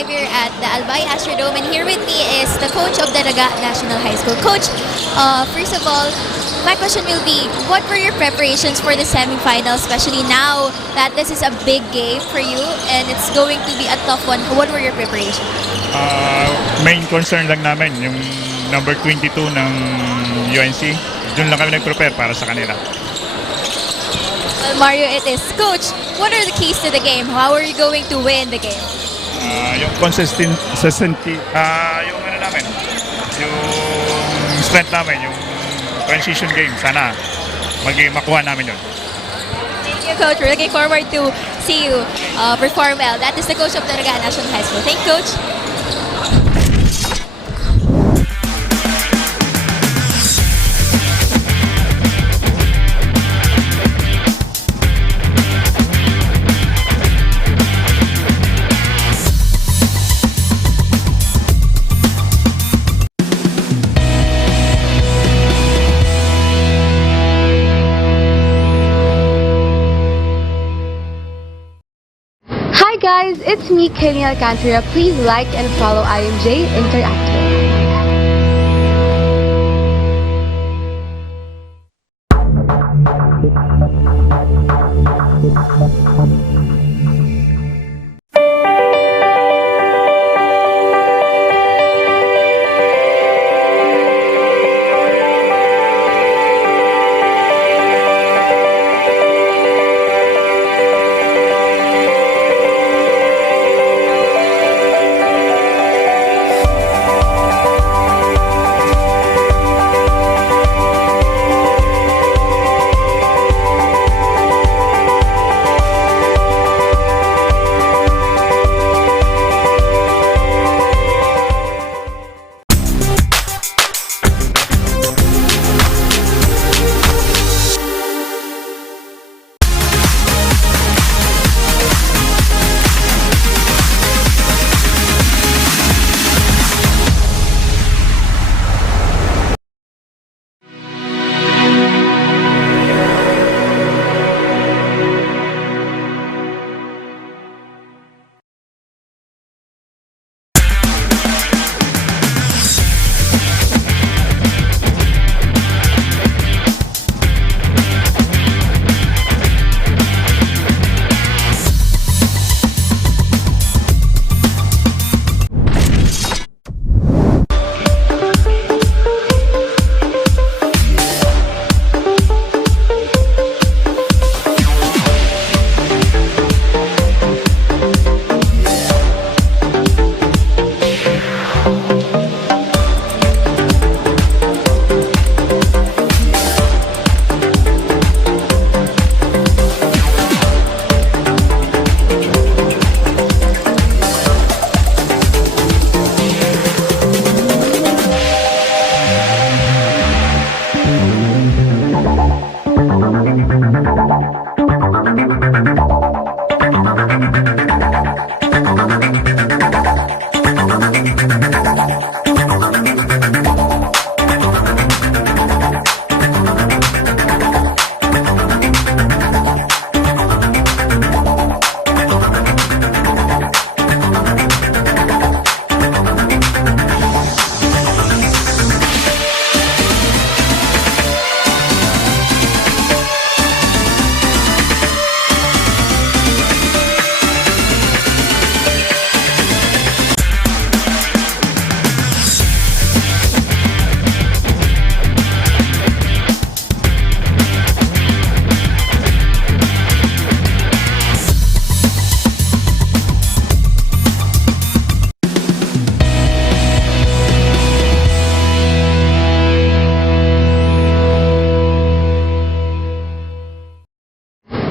live here at the Albay Astrodome, and here with me is the coach of Daraga National High School. Coach, first of all, my question will be, what were your preparations for the semifinals, especially now that this is a big game for you and it's going to be a tough one? What were your preparations? Main concern lang namin, yung number 22 ng UNC. Doon lang kami nag-prepare para sa kanila. Well, Mario, it is. Coach, what are the keys to the game? How are you going to win the game? Yung consistency, yung ano namin, yung strength namin, yung transition game, sana makuha namin yun. Thank you, Coach. We're looking forward to see you perform well. That is the coach of Daraga National High School. Thank you, Coach. Hi guys, it's me, Kenny Alcantara. Please like and follow IMJ Interactive.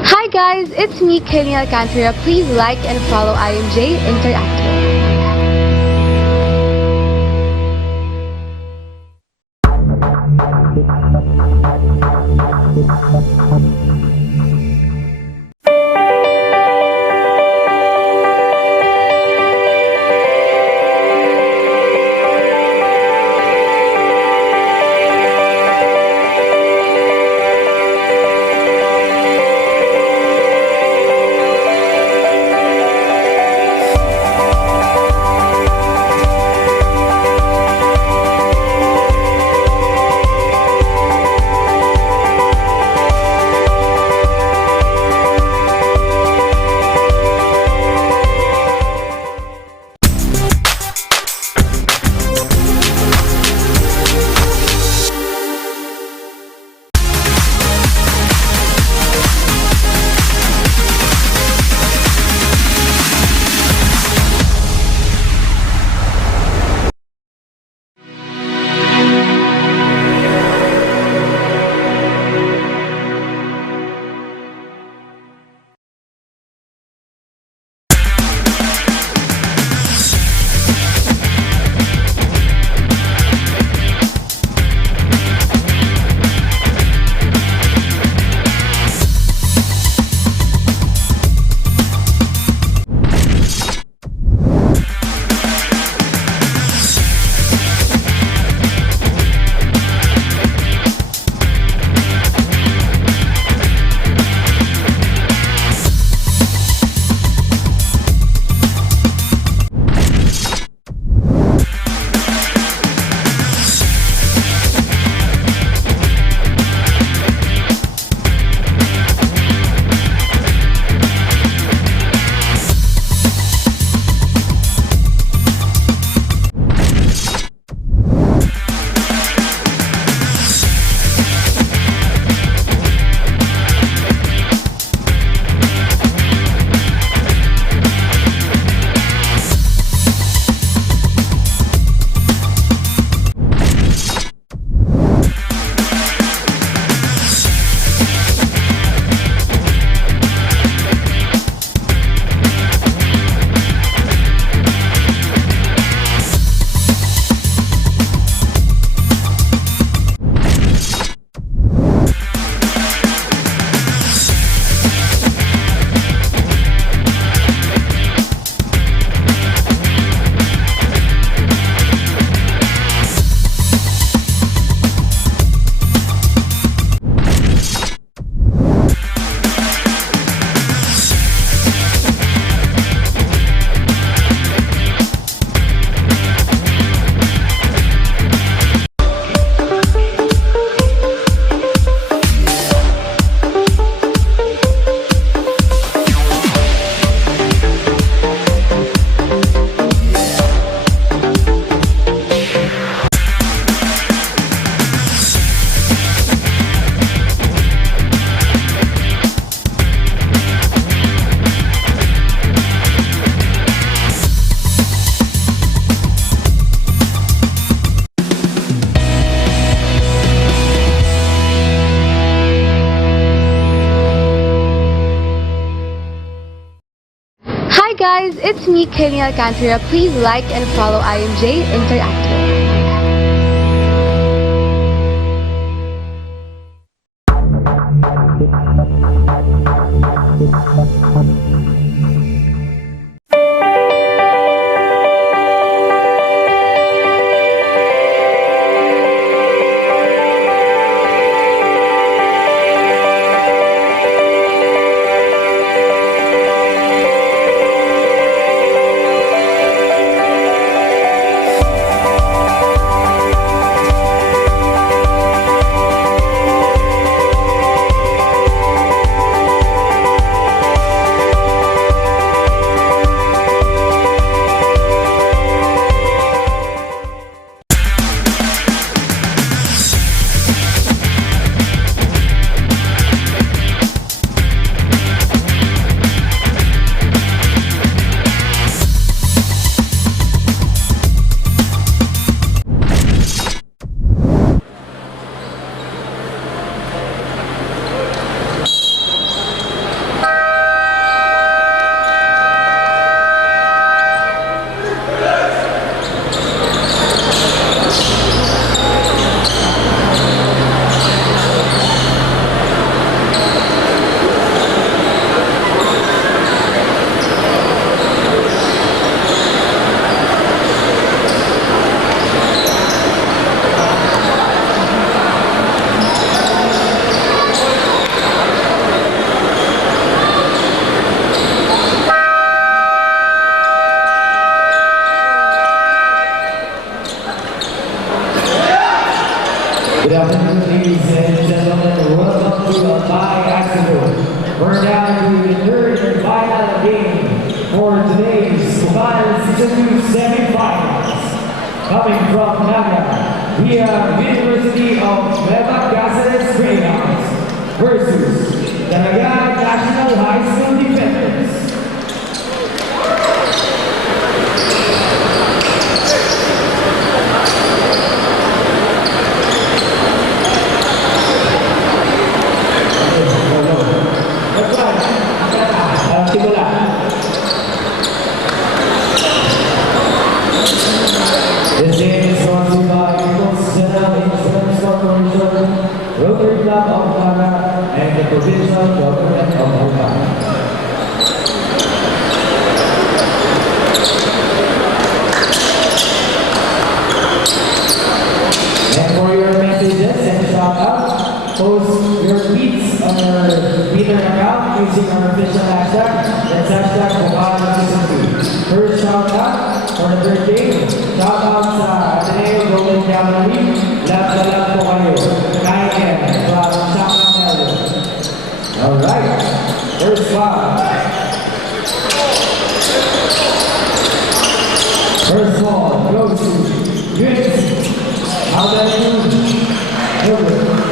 Hi guys, it's me, Kenny Alcantara. Please like and follow IMJ Interactive. guys, it's me, Kenny Alcantara. Please like and follow IMJ Interactive. Good afternoon, ladies and gentlemen. Welcome to the Biaxial. We're down to the third and final game for today's Mobile Season 2 semifinals. Coming from Naga, we have University of Nueva Cáceres Greyhounds versus Dalaga National High School Defenders. This game is brought to you by People's General Insurance Corporation, Rotary Club of Naga, and the Provincial Government of Naga. And for your messages and shout out, post your tweets on our Twitter account using our official hashtag. That's hashtag Mobile Season 2. First shout out for the third game. Shout out sa Ateneo Golden Cavalry. Love na love po kayo. Kain from Sacramento. Alright. First one. First ball goes to Vince. How about you? Over.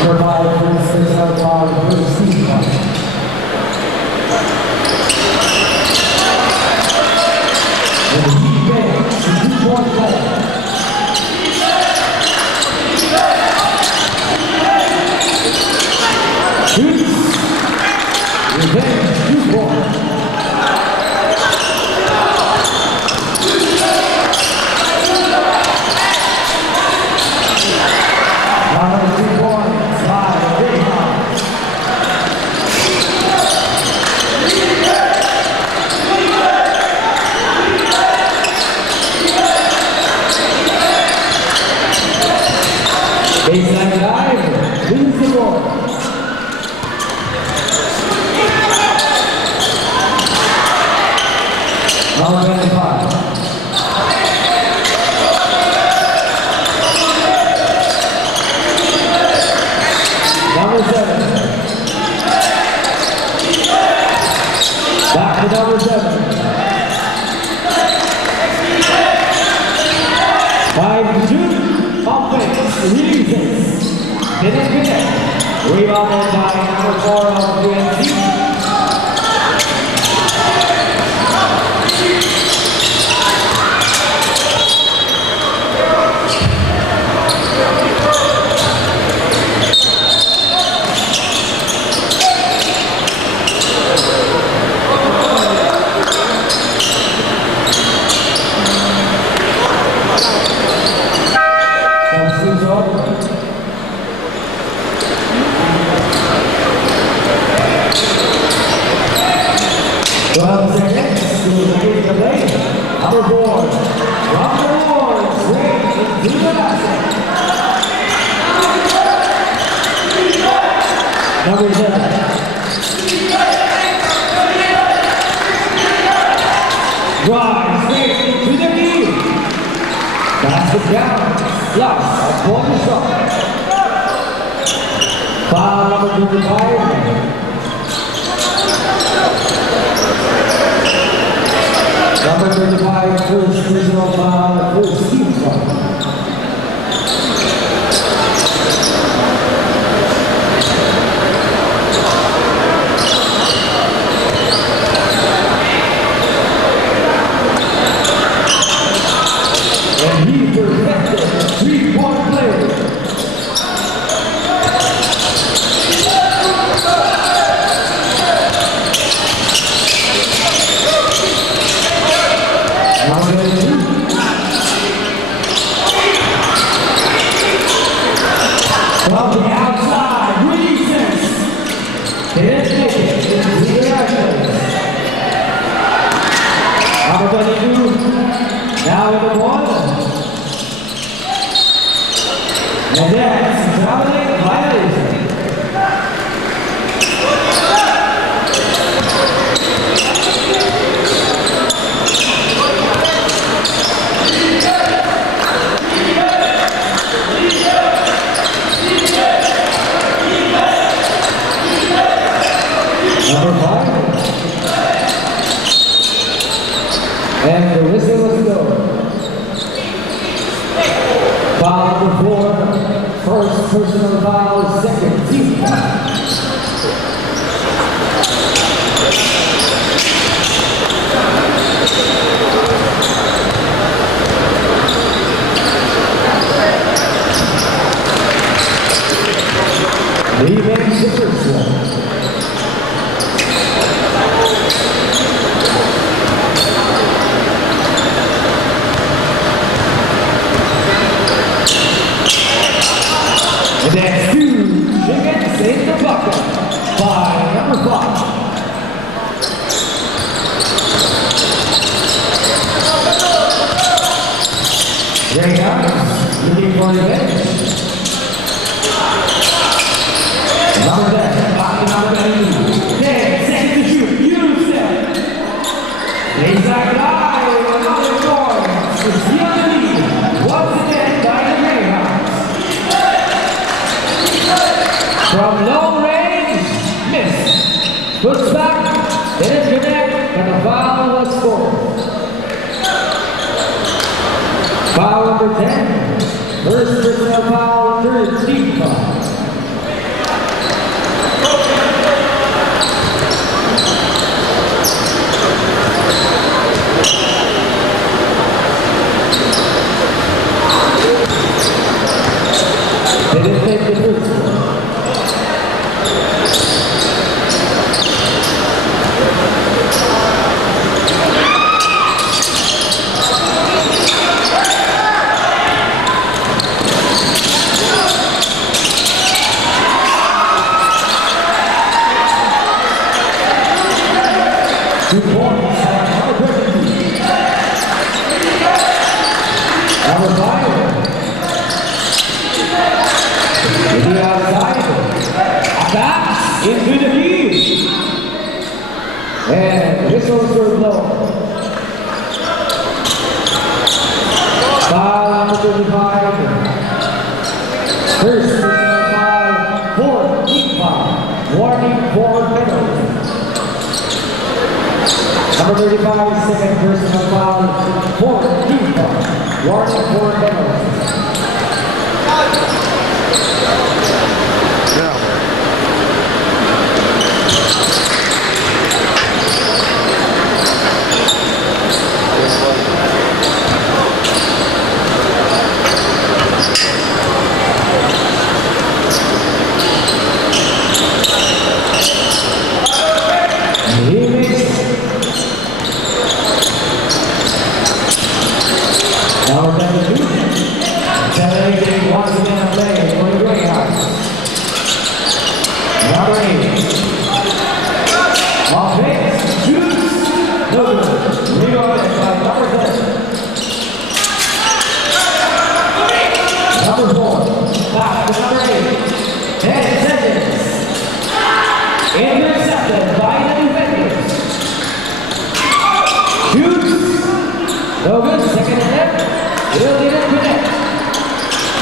Provide for the first out ball, Bruce Stevens. And the defense, the 2-point play. Shoots. Revenge, 2 points. Another 2 points by Greyhounds. Baseline drive, wins the ball. Number 25. Number 7. Back to number 7. 5 to 2. offense releases. Didn't connect. Rebounded by number 4 of UNC. Number 7. Drive straight to the knee. Basket down. Plus a corner shot. Foul number 25. Number 35, first personal foul, first team foul. And he perfected the 3-point play. From the outside, releases. Didn't make it into the direction. Number 22, now with the ball. And that's traveling violation. Number 5. And the whistle was blown. Foul number 4. First personal foul, second team foul. Leaving the first one. And that's 2 chickens in the bucket by number 5. Ray Harris looking for revenge. Number 10, number 10, 10 seconds to shoot, use it. Exact eye, another score, to seal the lead, once again by the Ray Harris. From long range, miss. Puts back, didn't connect, and the foul was scored. Foul number 10, first personal foul, third team foul. They didn't take the first one. Into the lead. And whistles were blown. Foul number 35. First personal foul, fourth team foul. Warning for penalty. Number 35, second personal foul, fourth team foul. Warning for penalty. 7-8 once again on play for the Greyhounds. Number 8. Off base, shoots, no good. Rebounded by number 7. Number 4, back to number 8. 10 seconds. Intercepted by the defenders. Shoots. No good. Second attempt. Will didn't connect.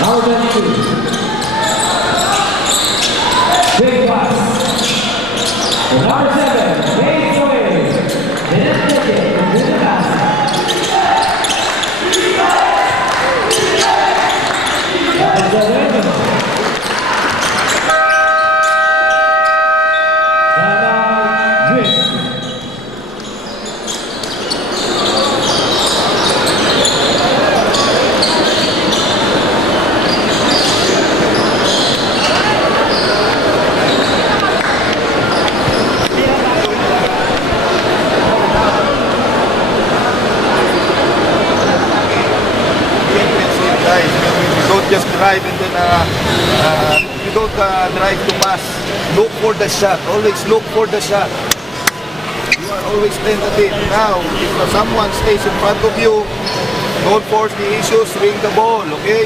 Number 22. Big pass. Number 7. Fades away. Didn't take it. Didn't pass. That's the win. Timeout, Grizz. Guys, you don't just drive and then you don't drive too fast. Look for the shot. Always look for the shot. You are always tentative. Now, if someone stays in front of you, don't force the issues. Swing the ball, okay?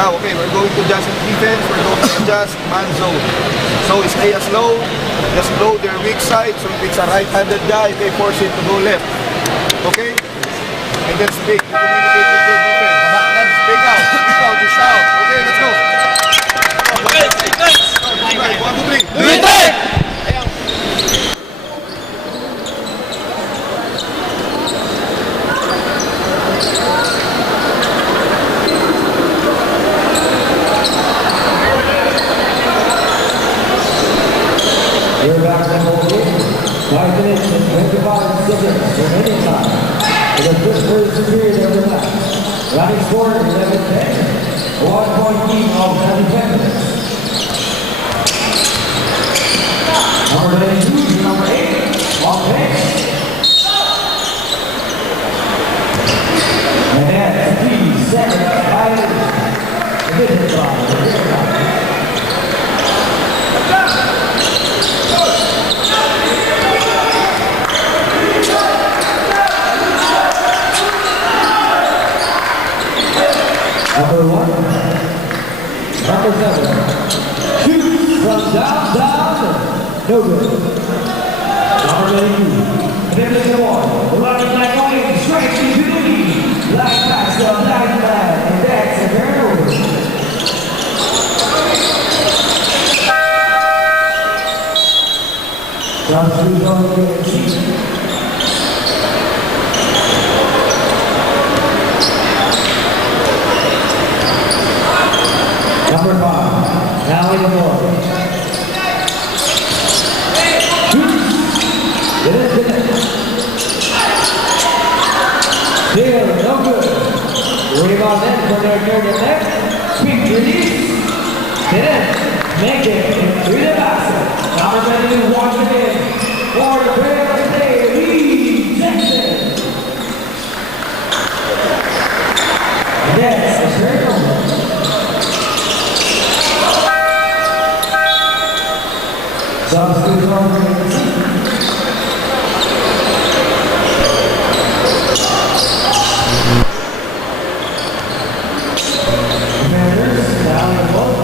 Now, okay, we're going to adjust in defense. We're going to adjust man zone. So stay as low. Just blow their weak side. So if it's a right-handed guy, they force it to go left. Okay? And then speak. Communicate with your defense. Speak out, you shout. Okay, let's go. Right, 1, 2, 3. Do it! We're back to the whole game. 5 minutes and 25 seconds remaining time. In the first period of the match. Running score 11-10. 1-point lead of the defenders. Number 92, number 8, on base. And that's 3 seconds by the business line. Number 1, number 7, shoots from downtown, no good. Number 92, Division 1, the running back going straight to the lead. Last pass of 99, and that's a turnover. Johnson is on the season. Number 5, now in the ball. Didn't. Still no good. Rebound in for their third attempt. Quick release. Didn't make it through the basket. Number 20 once again for the player today, Lee Jackson. And that's a turnover. Substitute on the seat. Commanders down the ball.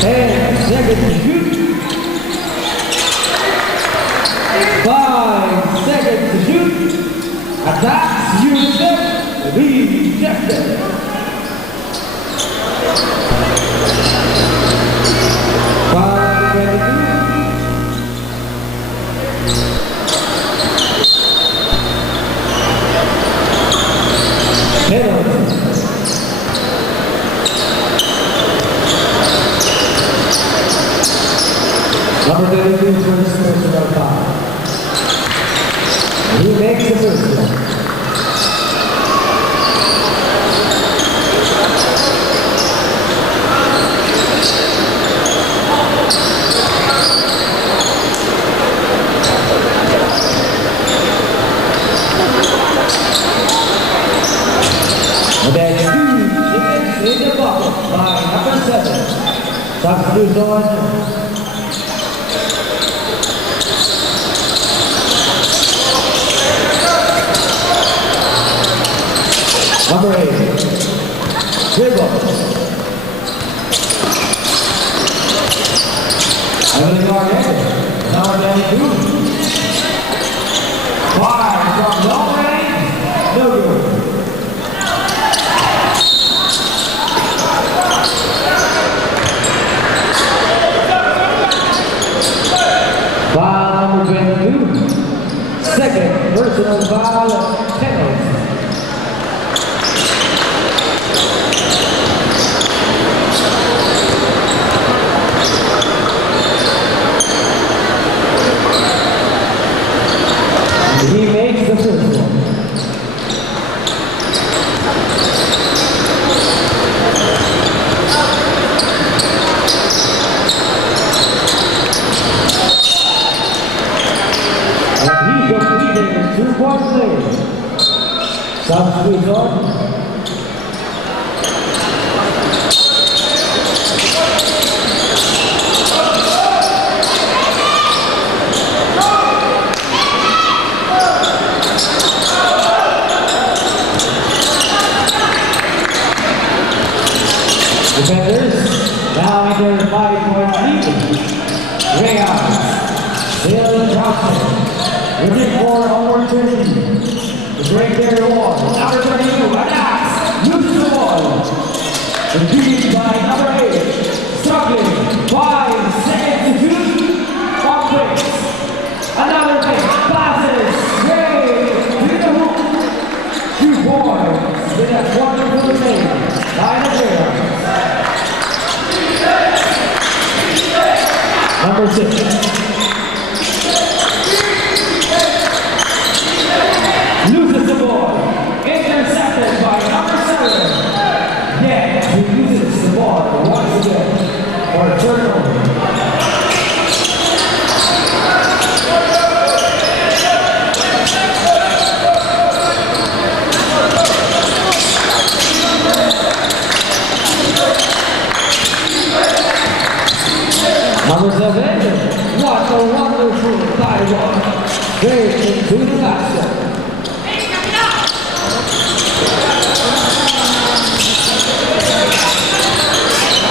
10 seconds to shoot. 5 seconds to shoot. Attacks, Houston. Lee Jackson. Number 32 for this personal foul. He makes the first one. Substitute on. Number 8, dribble. Evelyn Garnett, number 22. Fire from long range, no good. Foul number 22. Second personal foul, penalty. He makes the first one. And he completed a 2-point play. Substitute on. Defenders now enter 5-point lead. Rayons, Dale Johnson, looking for opportunity to break their wall. Number 32, attacks, loses the ball. Defeated by number 8, struggling, 5 seconds to shoot, on breaks. Another pick, passes, Ray, to the hoop. 2 points with a wonderful save by the Rayons. Number 6. Loses the ball. Intercepted by number 7. Yeah, he loses the ball once again for a turnover. Number 7, what a wonderful dive straight into the basket.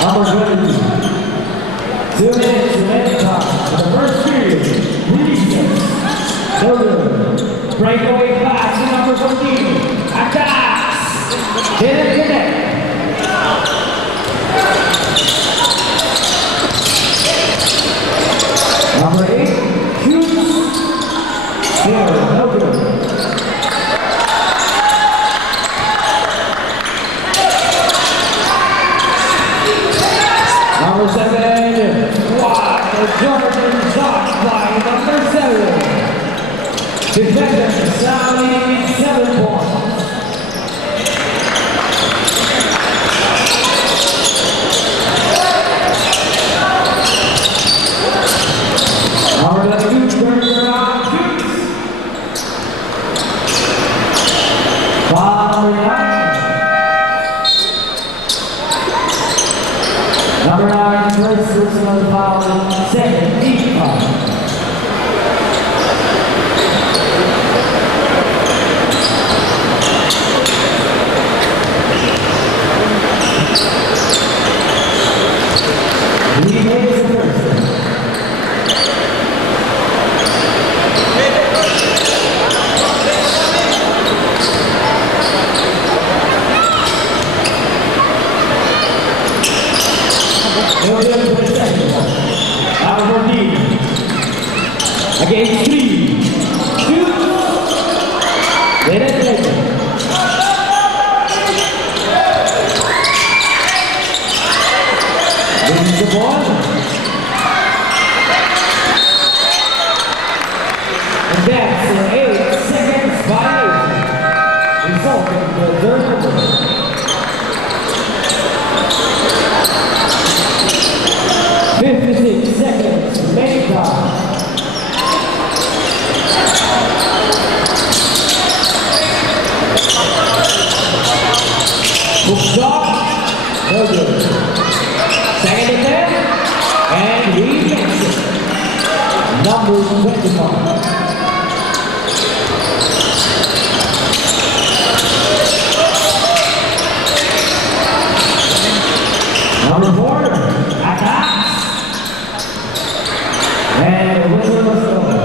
Number 20, 2 minutes remaining time for the first period. Reason, Hilder, breakaway pass to number 14, attacks, didn't connect. Number 8, shoots. Here, no good. Number 7, what a Jordan shot by number 7. Defender Sally, 7 points. Number 2 turns around, shoots. Foul number 9. Number 9, first personal foul, second, team foul. He makes the first. Number 14. Against 3. Shoot. Let it later. Wins the ball. And that's 8 seconds by 8. Resulting in the turnover. 56 seconds remaining time. 25. Number 4, attacks. And the whistle was blown.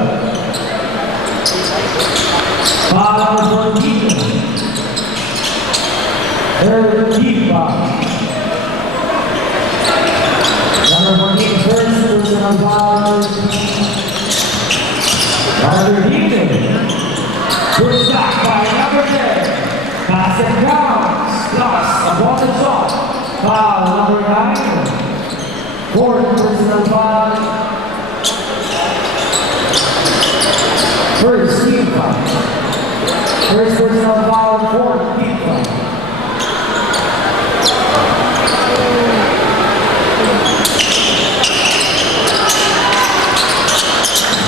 Foul number 14. Third deep foul. Number 14, first personal foul. Number 13. Pushed back by number 10. Pass and bounce. Plus a bonus shot. Foul number 9. Fourth personal foul. First team foul. First personal foul, fourth team foul.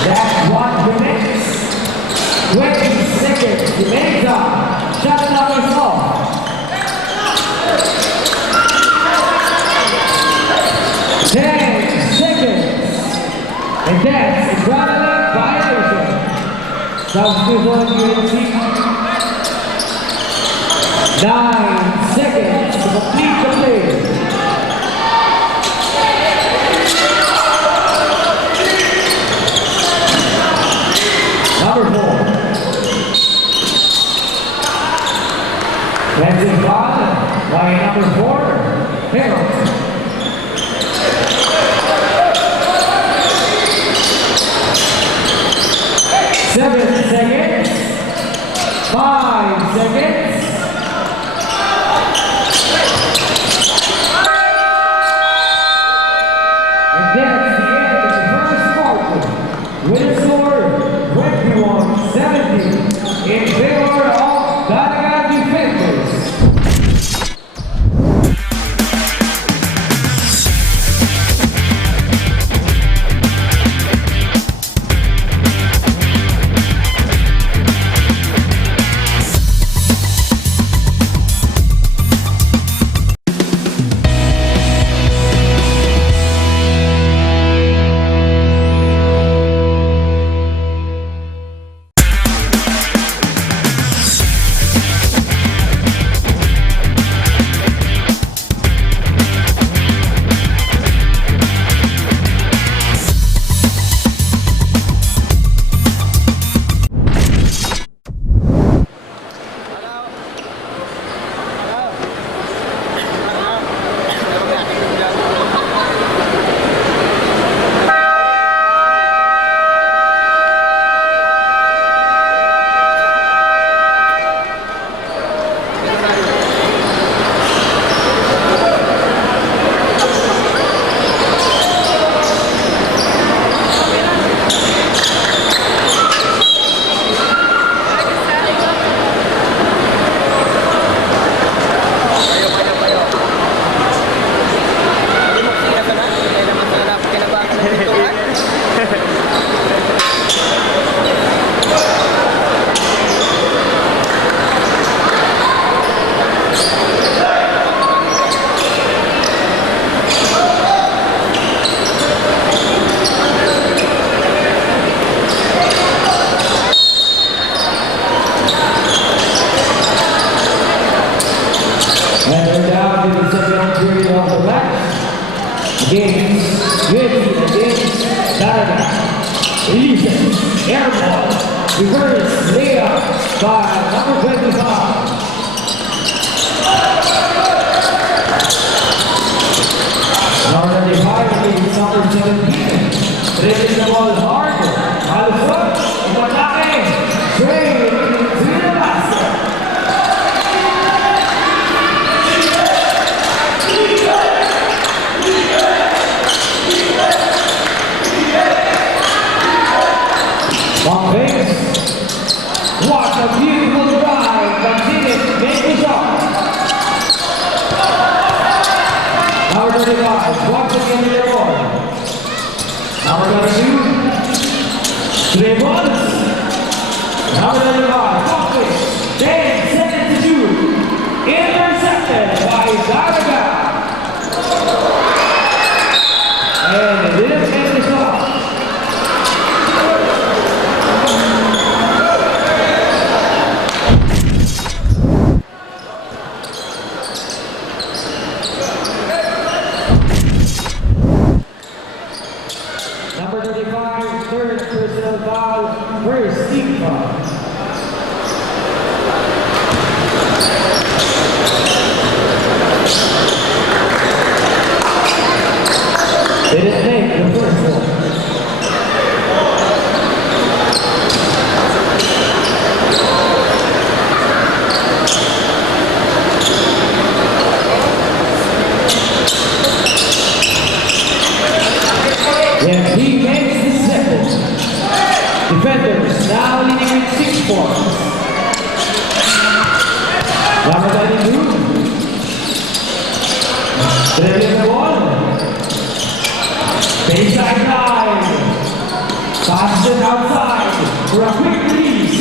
That's 1 minute. 20 seconds. Remaining time. Shot number 4. And that's a grounded violation. Substitution UNC. 9 seconds to complete the play. Number 4. That's a foul by number 4. Penalty. 7 seconds, 5 seconds. And that's the end of the first quarter. With a score 21-17 in favor of Dalaga Defenders. Against Dalaga. Releases, airball, reverse layup by number 25. Number 25 is number 17. Releasing the ball hard, on the foot, Iwatake, straight to the basket. Long pace. What a beautiful drive. Martinez makes the shot. Number 35, once again in the ball. Number 32, 3 balls. Number 35, long pace. 10 seconds to shoot. Intercepted by Dalaga. And it didn't make the shot. first team foul. Didn't make the first one. And he makes the second. Defenders now leading with 6 points. Number 92. Dribbling the ball. Baseline line. Passes it outside for a quick release.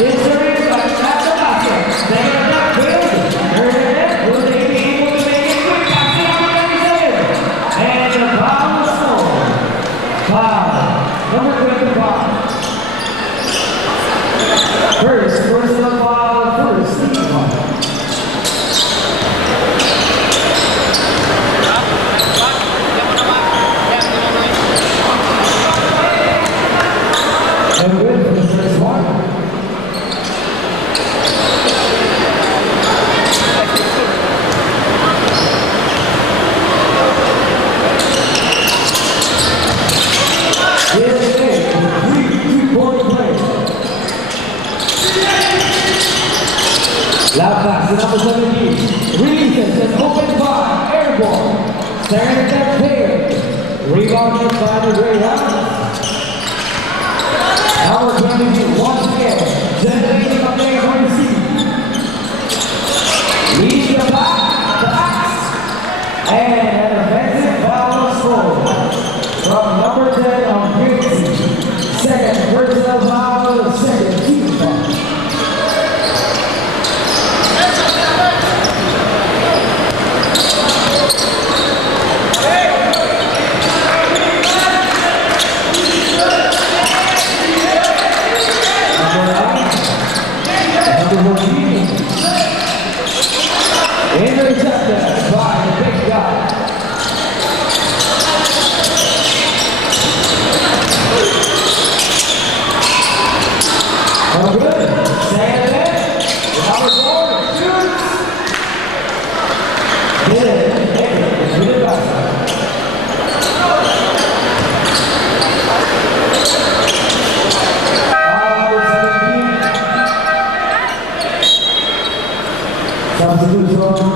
Insert by at the basket. Second attack build. Third attack. Will they be able to make it quick? Passing out the 97. And the foul is scored. Foul. Number 25. First personal foul. First team foul. And good for the first one. Here's the three-point play. Loud pass to number 17. Releases an open five, airborne. Second attack pair. Rebounded by the Greyhounds. Number 22, once again, generating a player for the seat. Leads the pass, and an offensive foul scored from number 10 on Gracie. Second personal foul, second team foul. Intercepted by the big guy. Oh, good. Stand it. Robert Gordon shoots. Get it. Get it back. Substitution.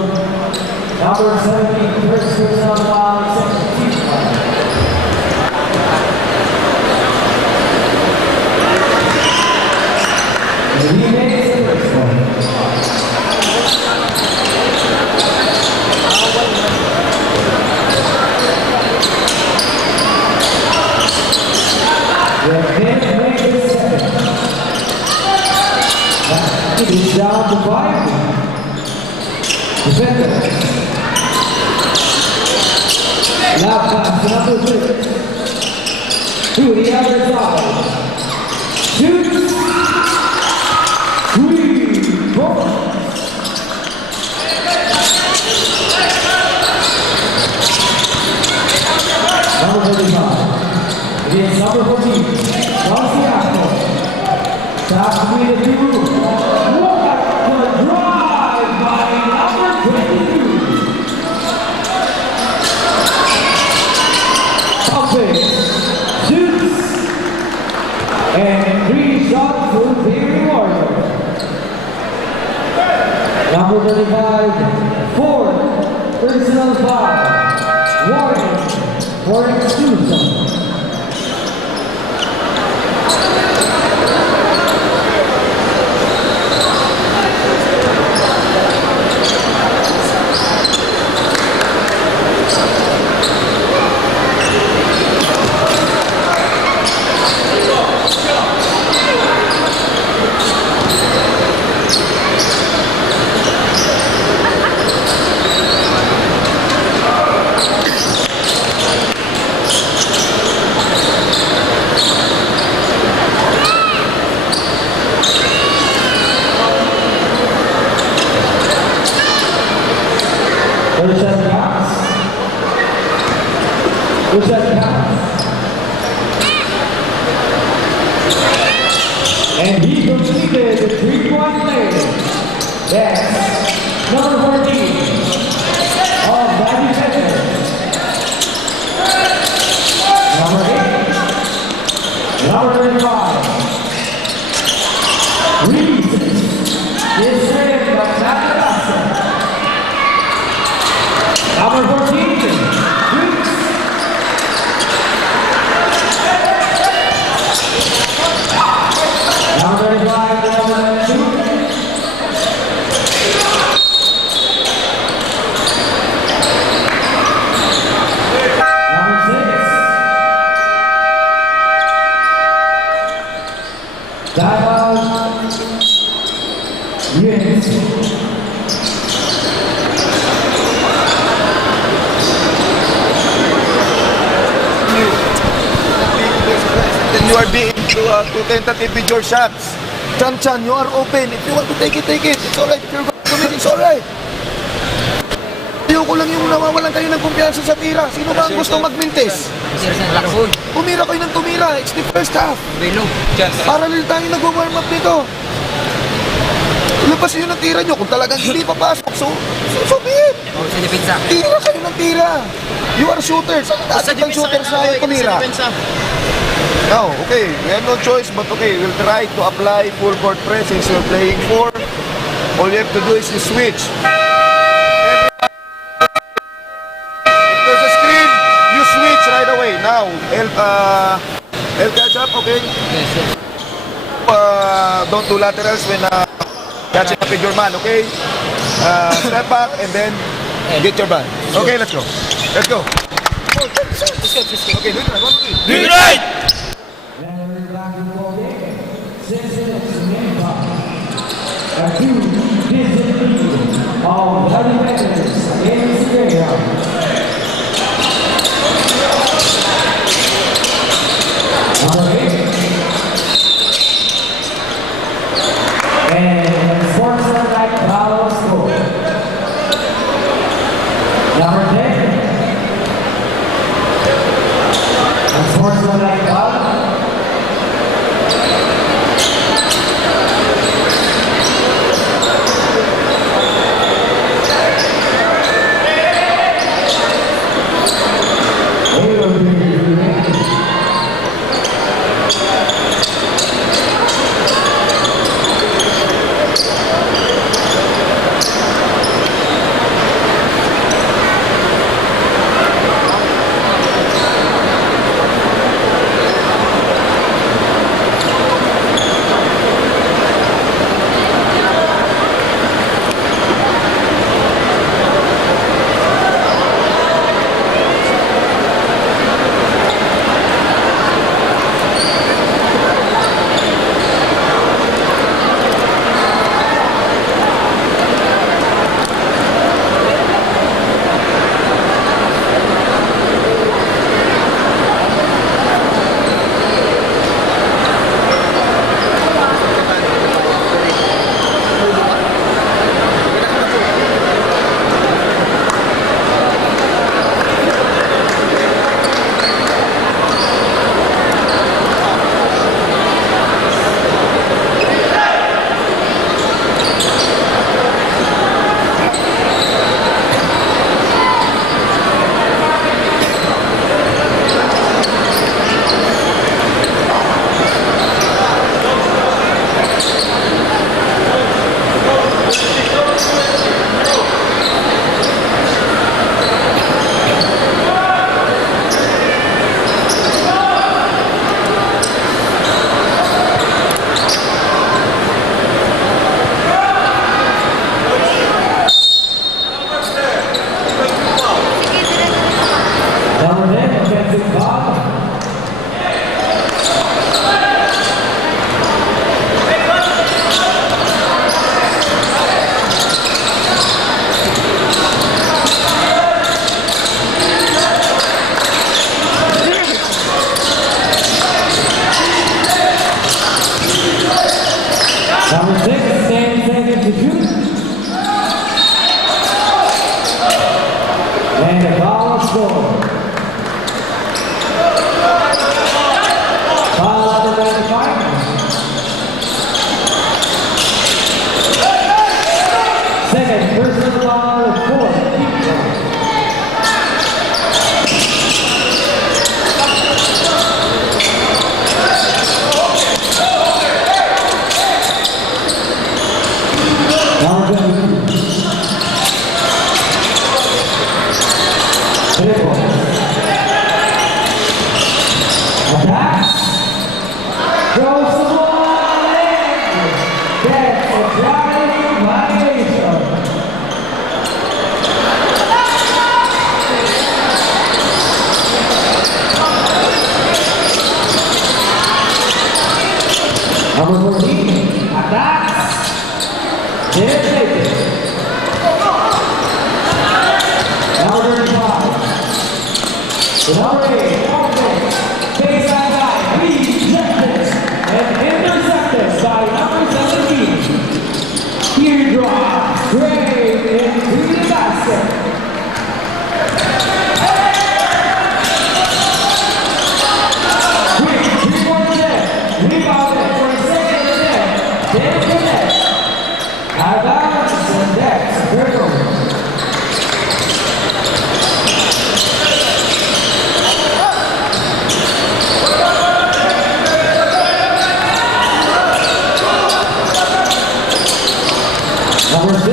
Number 17, first personal foul, second team foul. And he makes the first one. The man makes the second. It is down to 5. Defender. Now pass to number 6. To the other side. Shoots. 3 points. Number 35. Against number 14. Rossi. Stop between the two. What the drive by number 22. Offense, shoots, and 3 shots to Perry Warrior. Number 35, 4 personal foul. Warrior for exclusion. And he completed the three-point play. That's number 14 of Bobby Pettis. Number 8. Number 35. Reed is saved by Natalasa. Number 14. Reed. Number 35, number 2. Number 6. Dialogue. Yes. Then you are being to tentative with your shots. Chan, you are open. If you want to take it, take it. It's alright. If you're going to commit, it's alright. Ayoko lang yung nawawalan kayo ng kumpiyansa sa tira. Sino ba ang gusto magmintis? Tumira kayo ng tumira. It's the first half. Parallel tayo nag-warm up dito. Ilabas nyo ng tira nyo. Kung talagang hindi papasok, so be it. Tira kayo ng tira. You are shooters. Ang dati ng shooters na tumira. Now, okay, we have no choice but okay, we'll try to apply full court press since you're playing 4. All you have to do is to switch. If there's a screen, you switch right away. Now, El catch up, okay? Don't do laterals when catching up with your man, okay? Step back and then get your man. Okay, let's go. Let's go. Okay, do it right. 1, 2, 3. Do it right! Of Bobby Pettis against Syria. Number 8. And sportsmanlike foul score. Number 10. Unsportsmanlike foul. goes to one leg. That's a driving violation. Number 14, attacks. Didn't take it. Number 35. The number 8, offense. Baseline guy, rejected and intercepted by number 17. Teardrop straight into the basket. Quick, 3-point set. Rebounded for a second attempt. Didn't connect. Adams and Dex, Turtle. Number 6.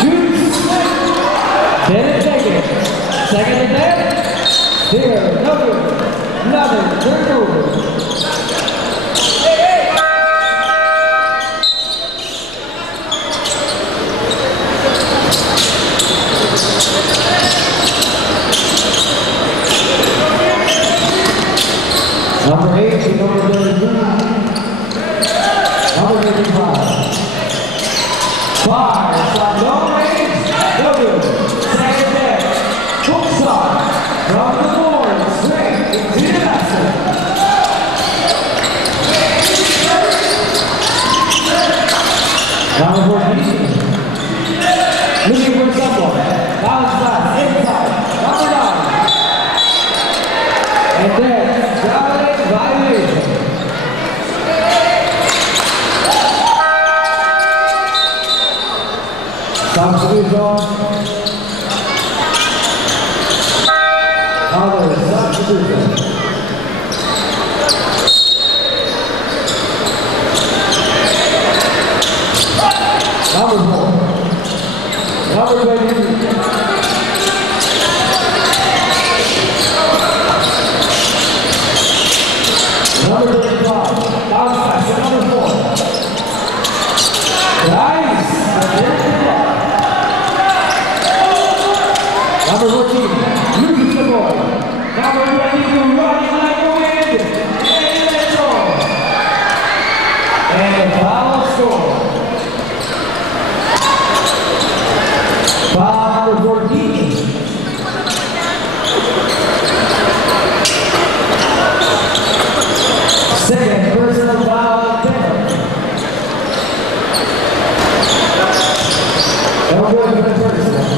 Juice. Didn't take it. Second attempt. There, no good. Another turnover. Number 8 to number 33. Number 35. Fire, shot long range, no good. Second deck, hook shot, from the board, straight into the basket. Number 14. Looking for someone. Bounce pass, inside, number 9. And then, driving violation. Substitution. Other substitution. Number 4. Number 22. Number 35, bounce pass to number 4. Nice, number 14, loses the ball. Number 22, running like the wind. And let's go. And the foul score. Foul number 14. Second personal foul penalty. Don't go to the first one.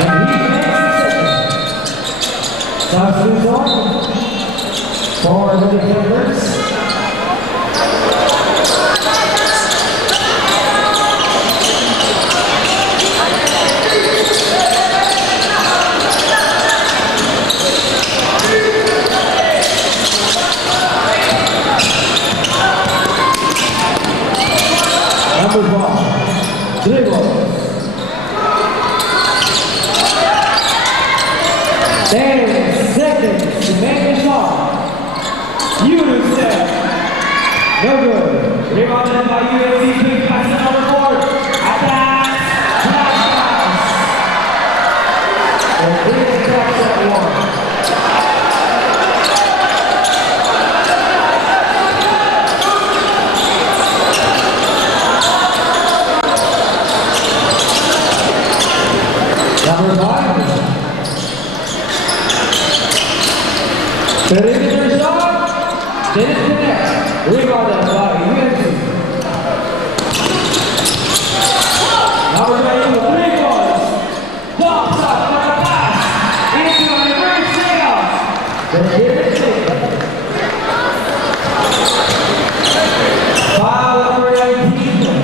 And he makes the second. Substitution for the defenders. Number 1, dribble. 10 seconds to make the shot. UNICEF. No good. Rebounded by UNC. Big pass to number 4. Attack. Pass. The big attacks at 1. Number 5. Perimeter shot. Didn't connect. Rebounded by UNC. Number 22, 3 points. Top shot for a pass. Into a reverse layup. They didn't take it. Foul number 19.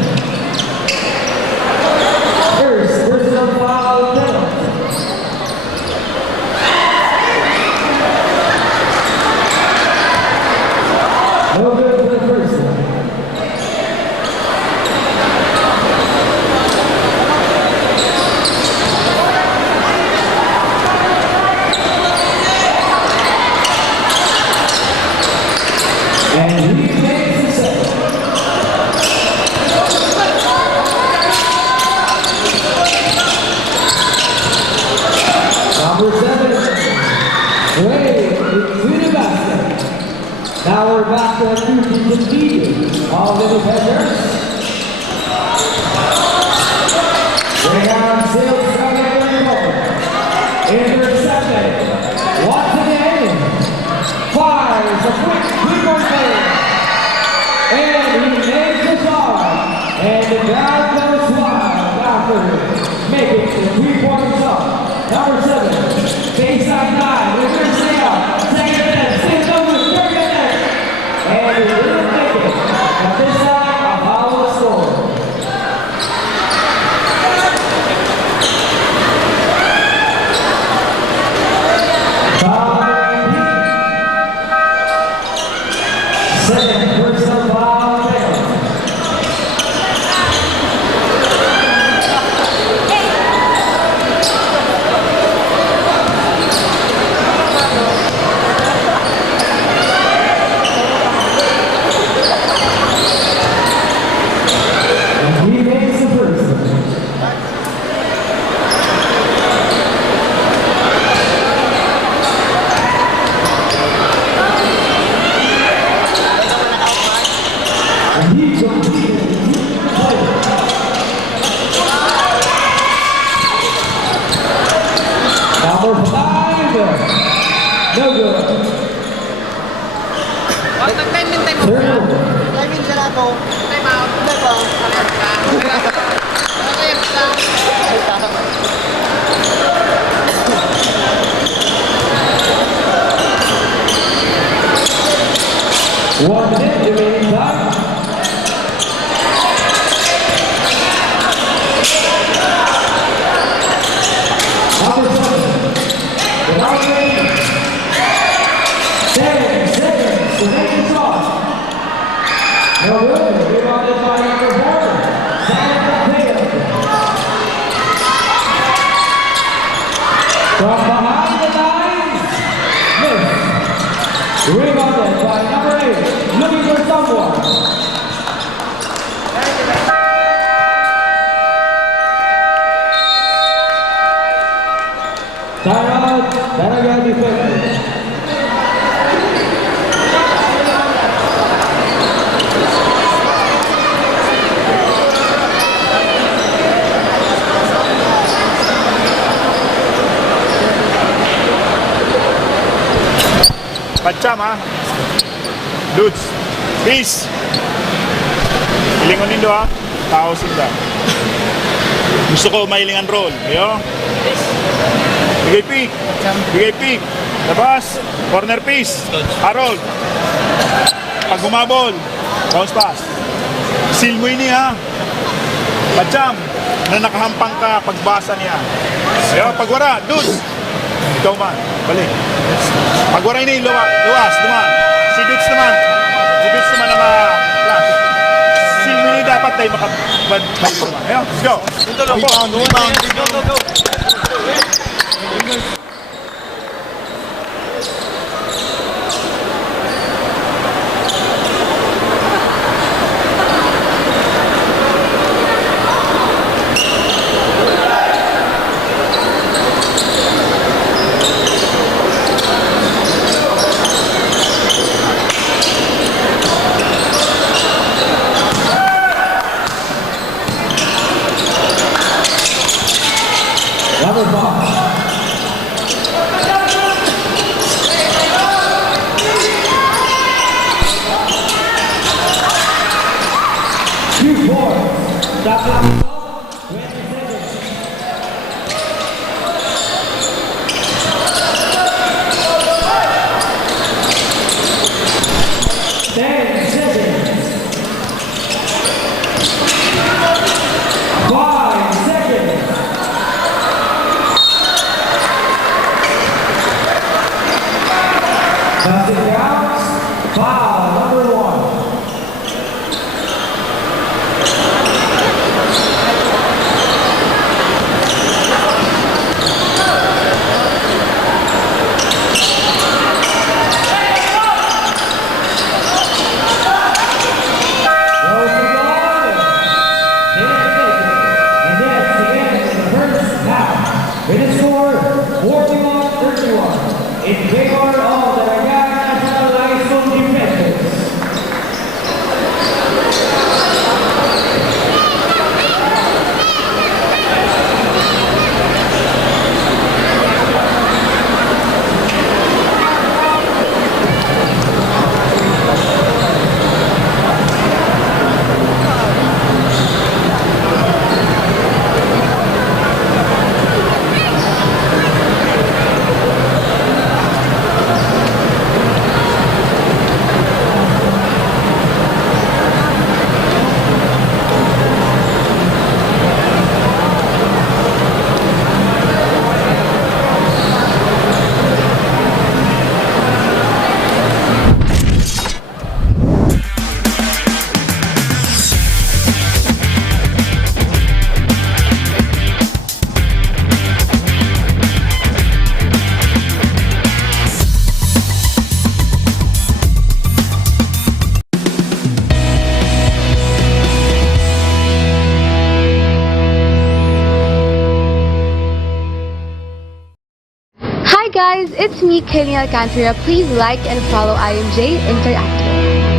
First personal foul penalty. No the lead of Independence. Bring on Sales intercepted. Once again, fires a quick three-point play. And he makes the shot. And the crowd goes wild after making the 3 points up. Number 7, baseline 9, we're going to stay up. Second minute, six over, third minute. And he didn't make it. But this time, a foul score. Second personal foul failed. And he makes the first one. And he completed the play. Number 5, no good. Turnover. One minute remaining time. Number 7, without waiting. 7 seconds to make the shot. No good. Rebounded by number 4, Santa Fe. From behind the lines, missed. Rebounded by number 8, looking for someone. Timeout, Daraga defense. Pacham ha. Dudes. Peace. Ilingon nindo ha. Tao sila. Gusto ko mailingan roll. Yo. Bigay pick. Bigay pick. Labas. Corner piece. Harold. Pag gumabol. Bounce pass. Seal mo ini ha. Pacham. Na nakahampang ka pagbasa niya. Yo. Pagwara. Dudes. Ikaw man. Balik. Pagwara ini. Luwas. Duman. Si Dudes naman. Si Dudes naman na ma-flash. Seal mo ini dapat tayo makapag. Ayo. Let's go. Rebound. Go. Number 5. Two points. Stop it. 20 seconds. Ten seconds. 5 seconds. Basket counts. Foul number 1. it's me, Kenny Alcantara. Please like and follow IMJ Interactive.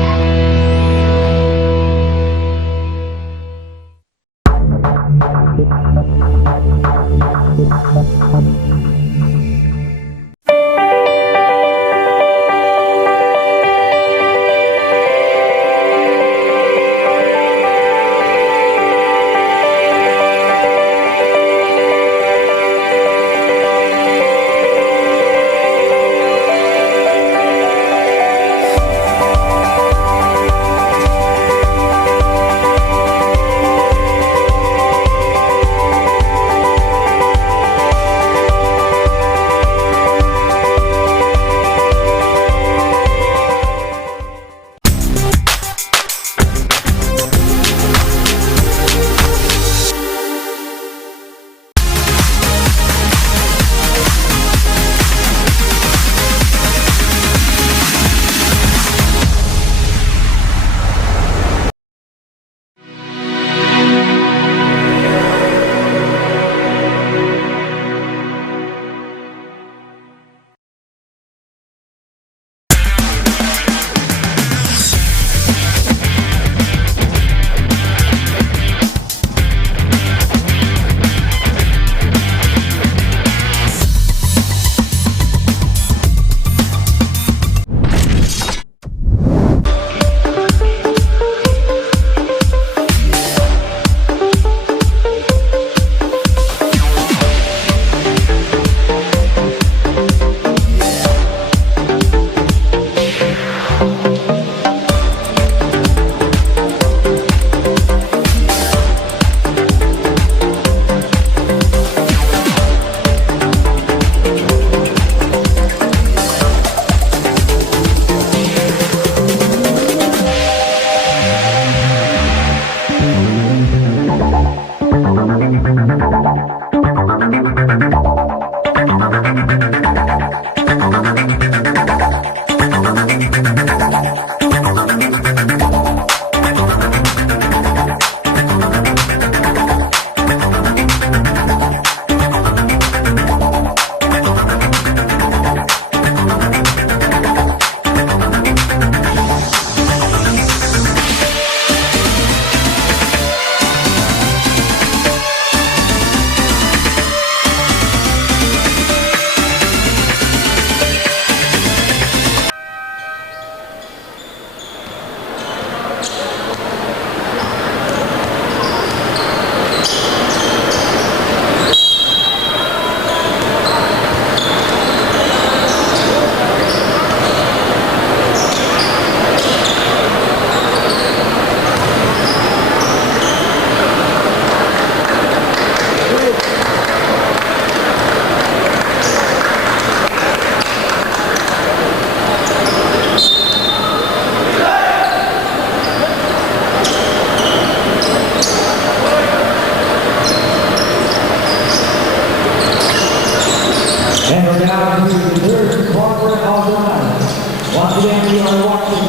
And we're down to the third quarter of the night. Once again, we are watching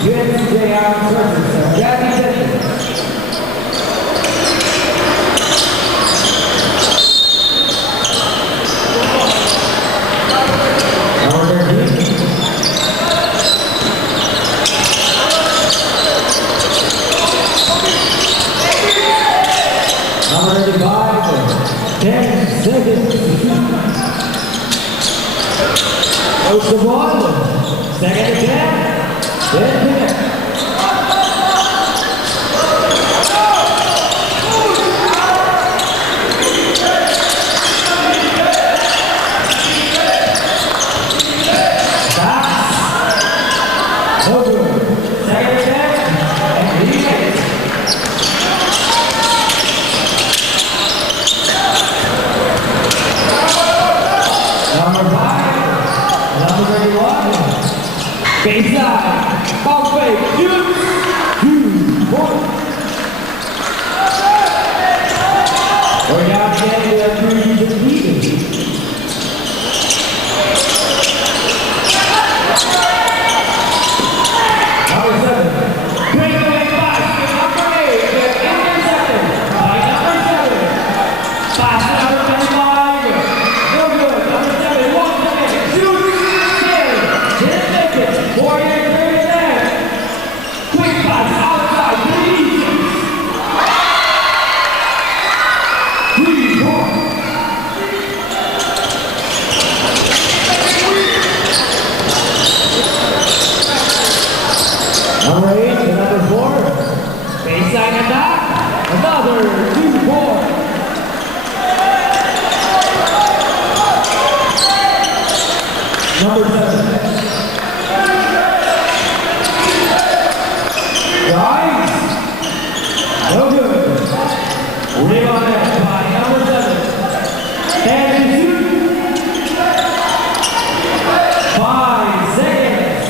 UNCJ Armed Forces Gabby Jenkins. Number 13. Number 35, 10 seconds. Goes the ball, second attempt, 10 minutes. Pass, no good. Second attempt, and he makes it. Number 5, number 31, baseline, ball fake, shoot, 2 points. We're down again to our three defeated. Number 7, breakaway pass to number 8, intercepted by number 7. Pass to number 25, no good, number 7, once again, shoot. Baseline attack. Another 2 points. Number 7. Guys. No good. Rebound by number 7. And shoot. 5 seconds.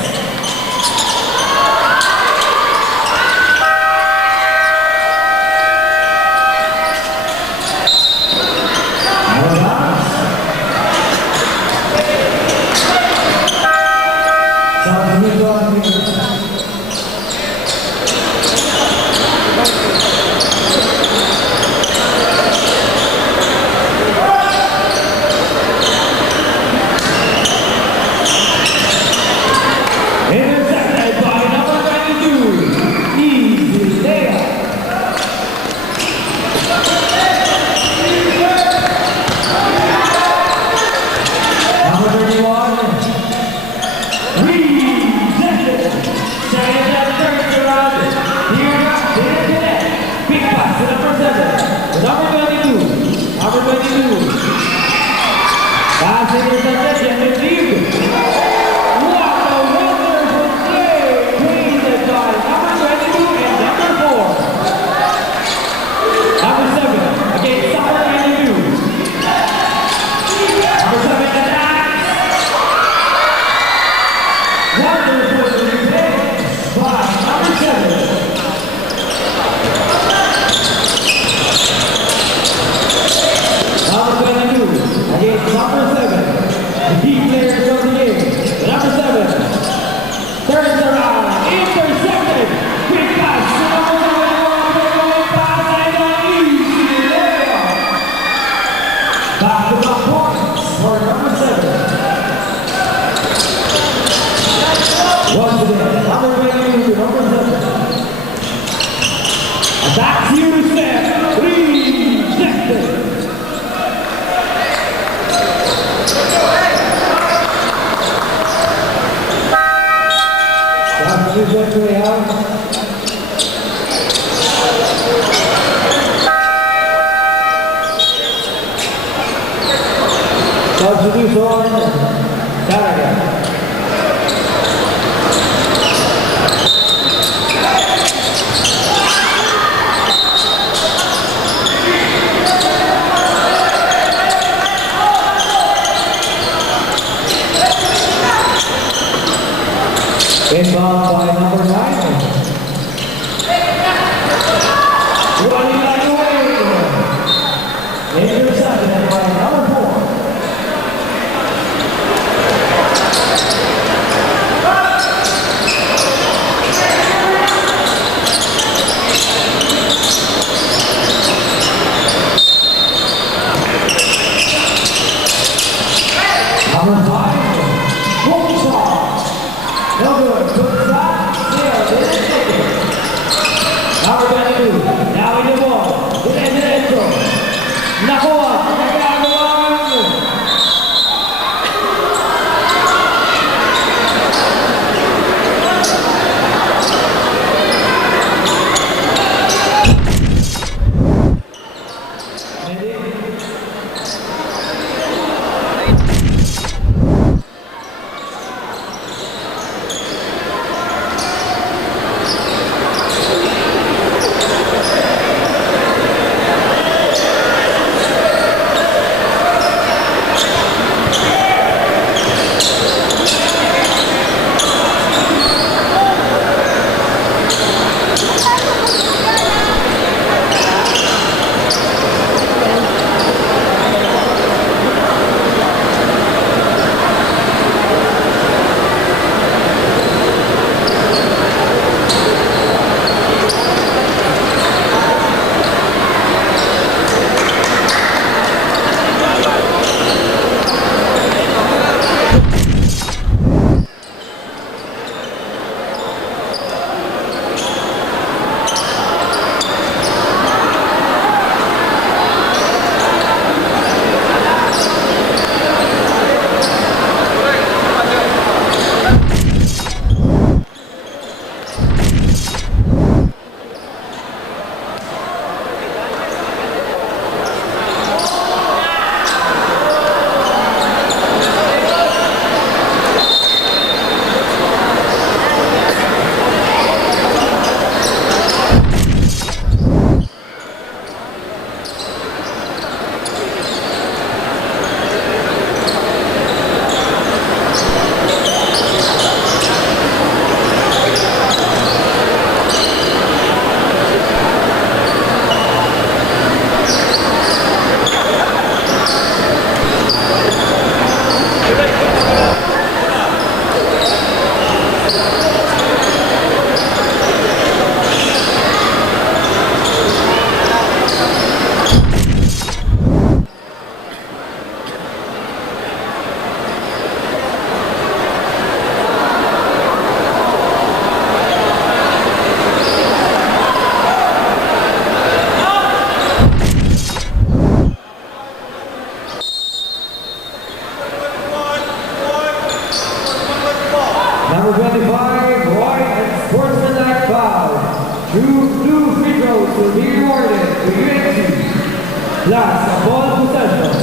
Two free throws will be rewarded to UNC. Last ball possession.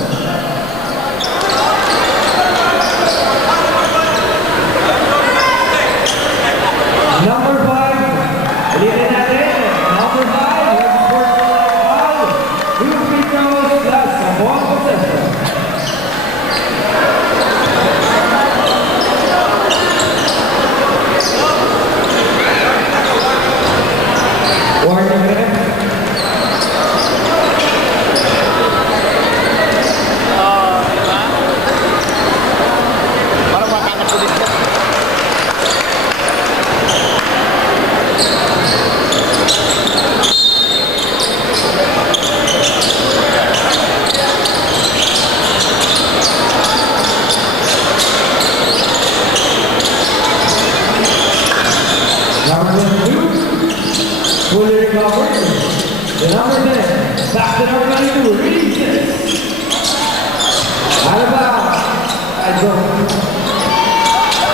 Number 5, ulitin natin. Number 5, let's work the line foul. Two free throws, last ball possession. Warning minute. Para makakana po dito. Number 22, fully recovered. The number 10, back to number 92, releases. Out of bounds. I don't.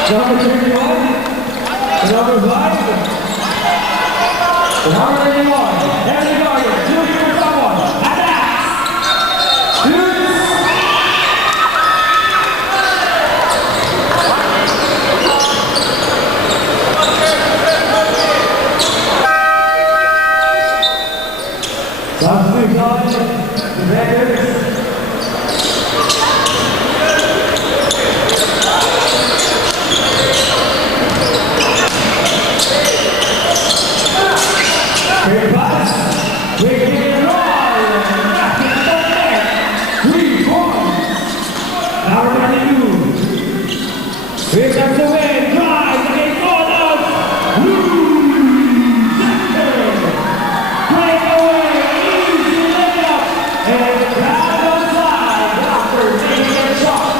Number 31, the number 5, the number 31, Henry Gardner, shooting for someone. Attacks. Shoots. Substitute on the Raiders. Great pass. Great hit and roll. Back in the net. 3-1. Number 92. Here comes the win. Drive against all out. Breakaway. Easy layup. And the crowd outside after taking a shot.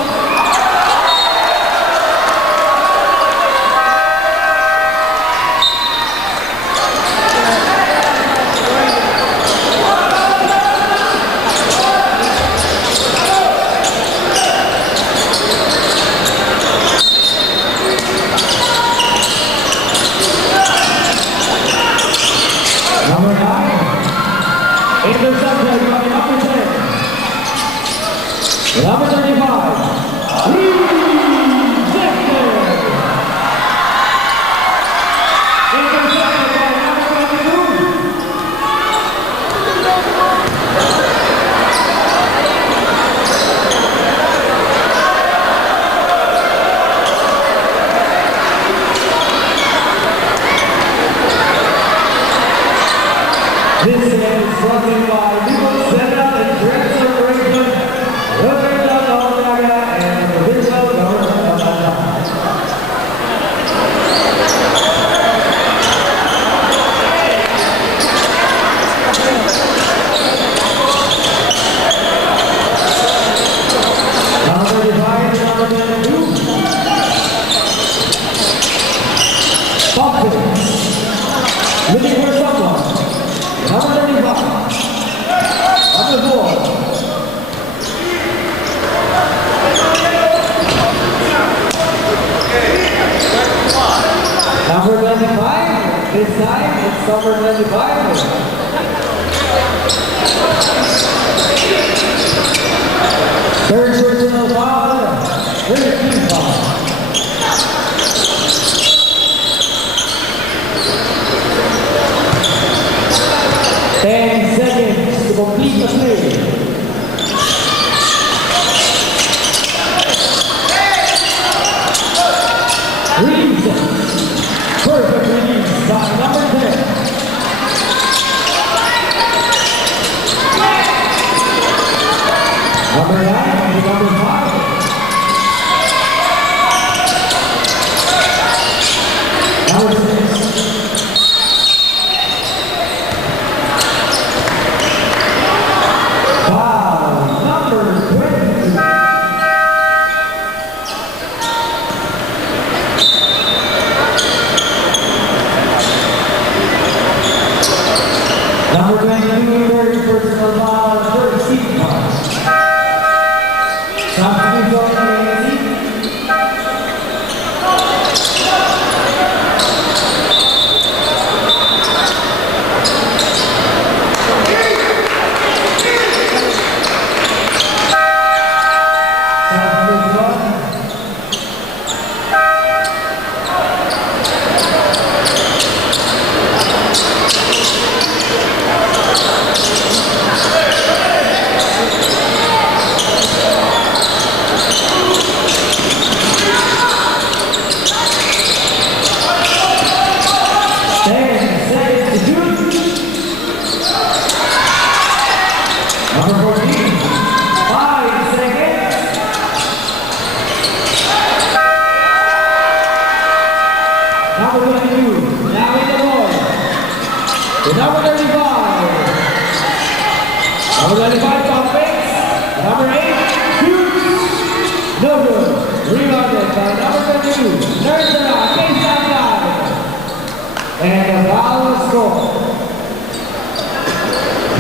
Number 9, intercepted by number 10. Number 35, rejected. Intercepted by number 22. This is brought to you by Nicholas Zeta and Direct Celebration, Roberta Lauraga, and the Provincial Government of Manila. Number 35 and number 22. Thompson, looking for someone. Number 35, number 4. Number 25, this time it's number 25. Third personal foul, 13 foul. To complete the play. Reeves, perfect release by number 10. Number 9 and number 5. Number 6. Number 22, very personal foul, 13 foul. Substitute for UNC. The number 35. Number 35 on base. Number 8, shoots. No good. Rebounded by number 32. Turns it on. Case outside. And a foul is scored.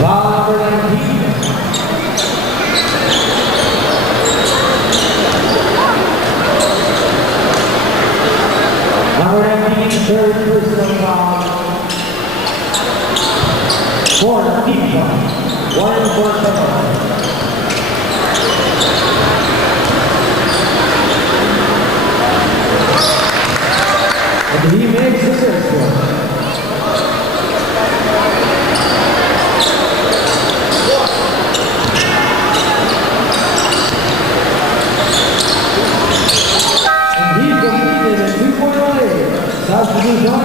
Foul number 19. Number 19, third personal foul. For team foul. 1 for penalty. And he makes the first one. And he completed a 2-point play. Substitution.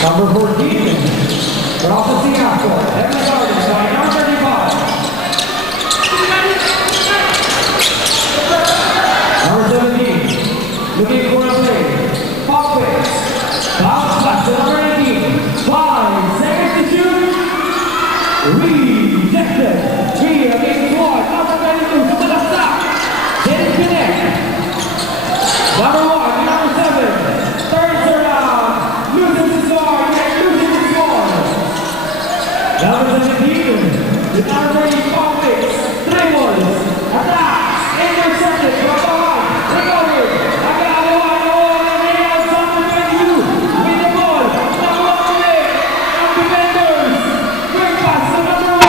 Number 14, Prophecy After, Heaven Gardens by number 35. Number 17, looking for a play, pop pace, bounce back to number 18, 5 seconds to shoot, rejected, 3 against 1, number 22, to the stop, didn't connect. Number 1, number 7, turns around, loses the score, and loses the score. Number 17, the number 35 picks, 3 balls, attack, intercepted from behind, recovered, again, and they have number 22, with the ball, number 1 leg, and defenders, quick pass to number 1,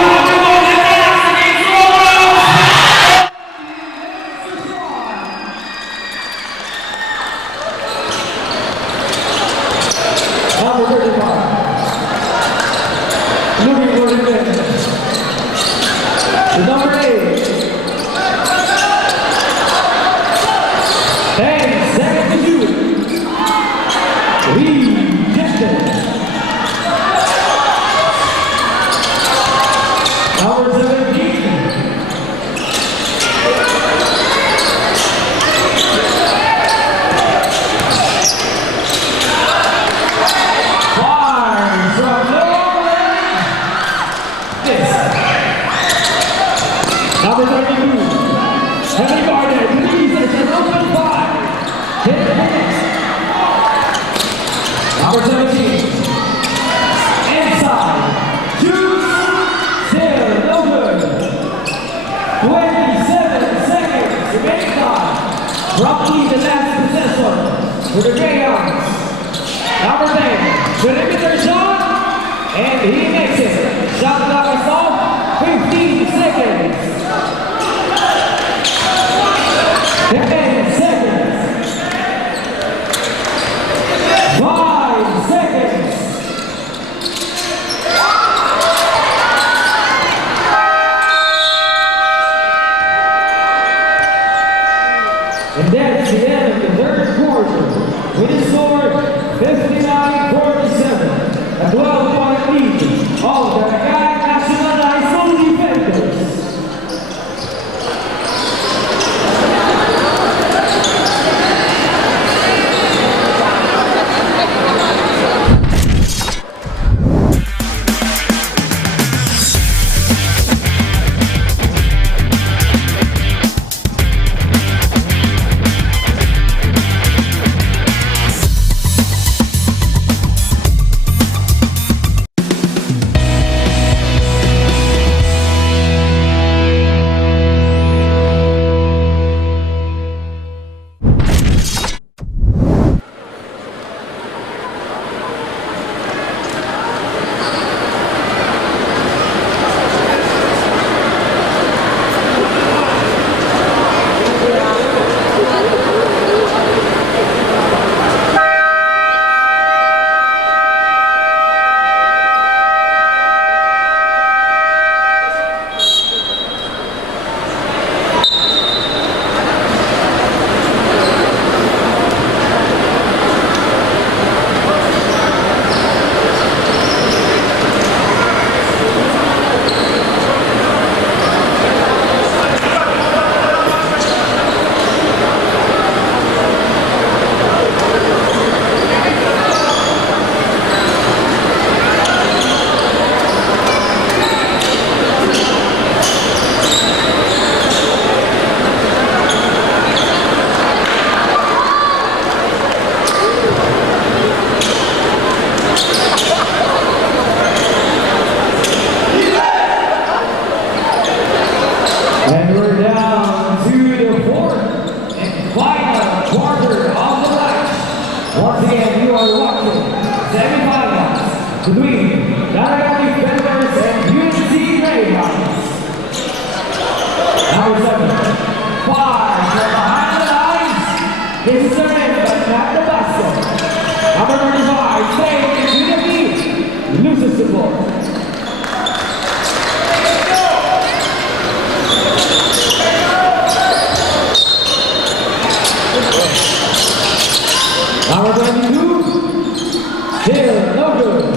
number 35. Looking for revenge. The number 8. 10 seconds to shoot. Rejected. Number 17. Fires from nowhere. This. Number 32. Heavy guarded. Releases an open 5. 10 minutes. Number 17. Inside. Shoots. Still no good. 27 seconds to make time. Roughly the last possessor for the Greyhounds. Number 10, perimeter shot, and he makes it. Shot clock is off, 15 seconds. 10 seconds. 5 seconds. And that's the end of the third quarter. between Daragati Defenders and UNC Ravens. Number 7, 5 from behind the lines. This is the man, but not the basket. Number 35, Saint Trinity, loses the ball. Number 22, still no good.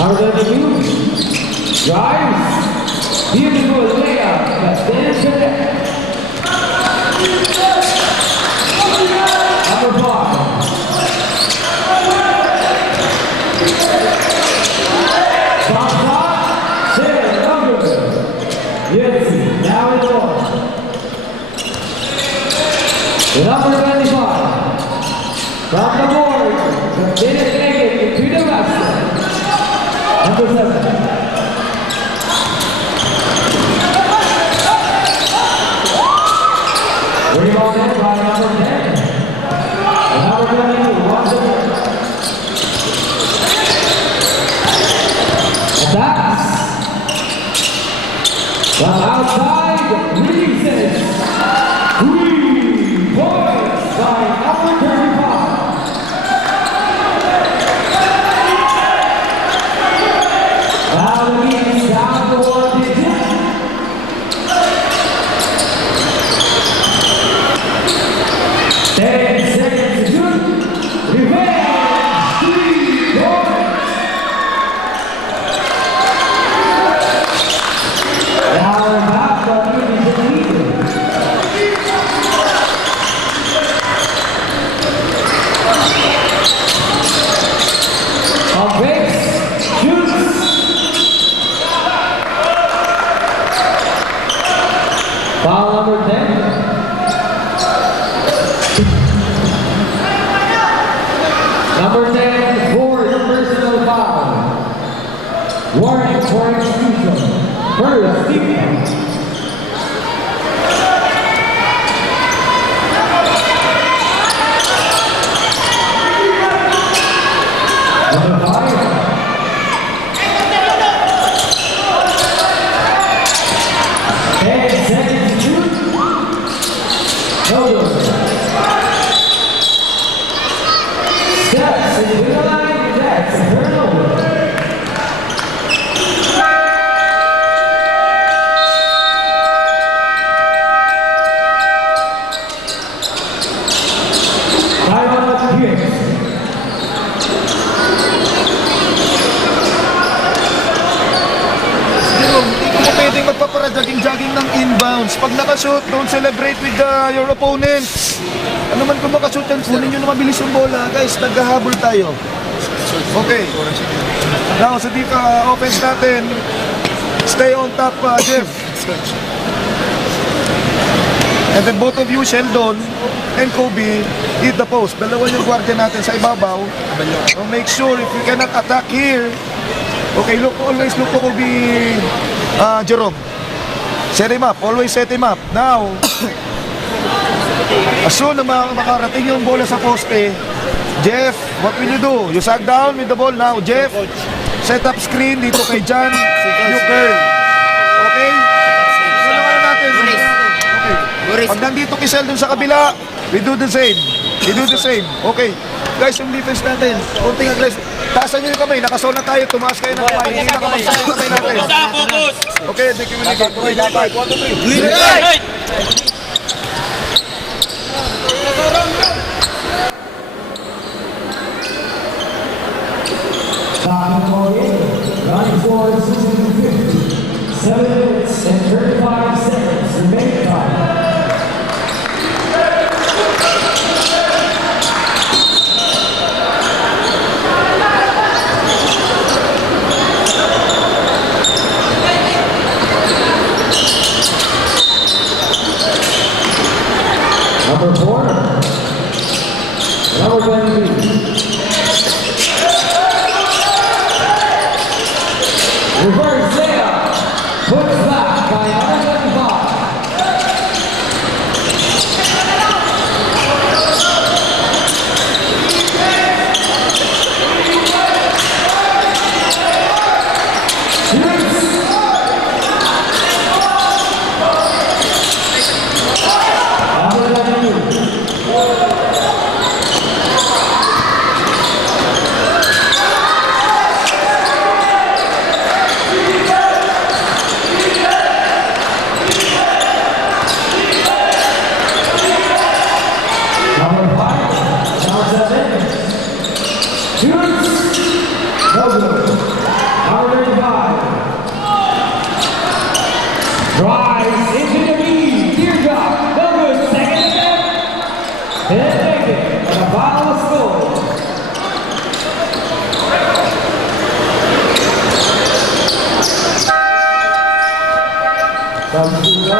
Number 22, drives, beautiful layup, but then connect. Number 5. Stop shot, still no good. Yes, now it's on. The number 25, from the board, the didn't make it into the basket. Number 7. Rebounded by number 10. And number 22 once again. Attacks. From outside, releases. 3 points by number 35. Now the lead is down to 1 digit. Ten seconds to shoot. Revenge. 3 points. Now we're back to the lead. On base, shoots. Foul number 10. Number 10, fourth personal foul. Warning for exclusion. First, defense. Number 5. Seconds to shoot. No good. Steps into the line, that's a turnover. Timeout here. Hindi mo pwedeng magpaparadaging-jogging ng inbounds. Pag nakashoot, don't celebrate with your opponents. Ano man kung makashoot yan, kunin nyo na mabilis yung bola. Guys, naghahabol tayo. Okay. Now, sa offense natin, stay on top, Jeff. And then both of you, Sheldon and Kobe, hit the post. Dalawa yung guardia natin sa ibabaw. So make sure if you cannot attack here, okay, always look to Kobe, Jerome. Set him up, always set him up. Now, as soon na makarating yung bola sa poste, Jeff, what will you do? You sag down with the ball now. Jeff, set up screen dito kay John, you curl. Okay? Ano naman natin? Okay. Pag nandito kay Sheldon sa kabila, we do the same. We do the same. Okay. Guys, yung defense natin, konting aggressive. Taasan nyo yung kamay, nakasona tayo, tumaas kayo ng kamay. Hindi nakabagsak yung kamay natin. Okay, thank you. Okay, dapat. 1, 2, 3. Right! Running forward, 7 minutes and 35 seconds remaining time. Number 4, number 22. Reverse layup. Puts back by number 25. Drives into the lead. Teardrop. No good. Second attempt. Didn't make it. And a final score. Comes to go.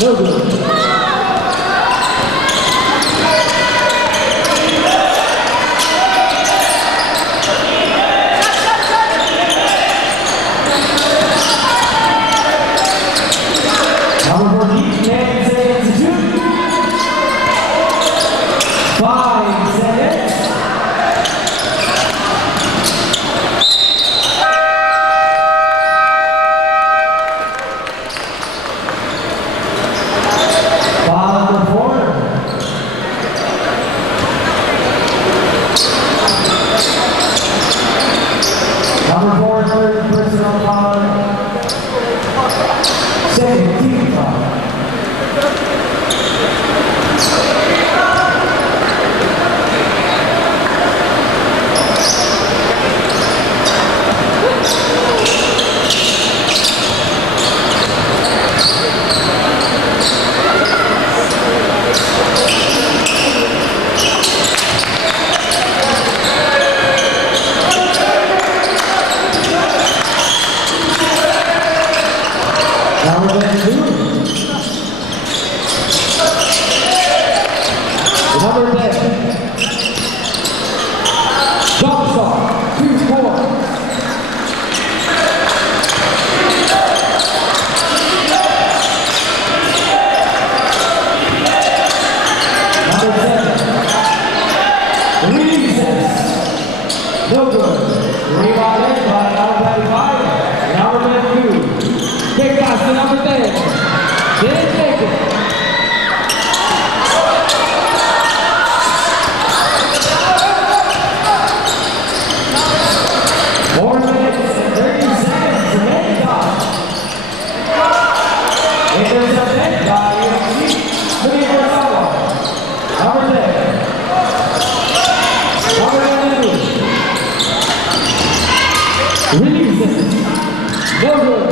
No good. Number 14, 10 seconds to shoot. 5 seconds. Number 4, third personal foul. Second team foul. Number 10. Jump shot. 2-4. Number 7. Releases. No good. Rebounded by number 25. Number 2. Big pass to number 10. Didn't make it. Releases. No good.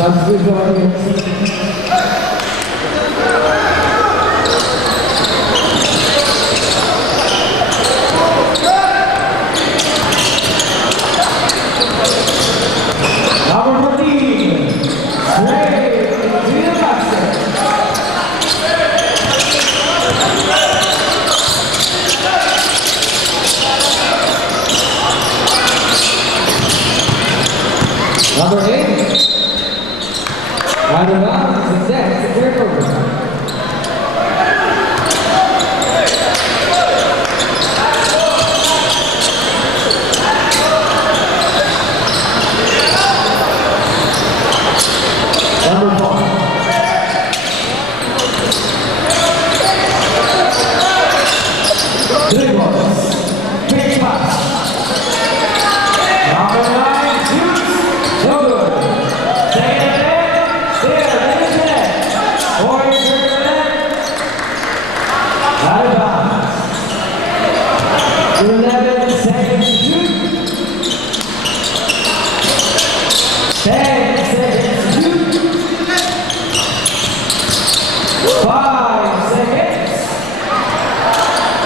Substitution on the Number 14, straight into the basket. Number 8, out of bounds, and that's a turnover. Number 4. Dribbles. Big pass. Number 9 shoots. No good. Second attempt. There, it is net. Point for net. Out of bounds. 11 seconds to shoot. 10 seconds to shoot. 5 seconds.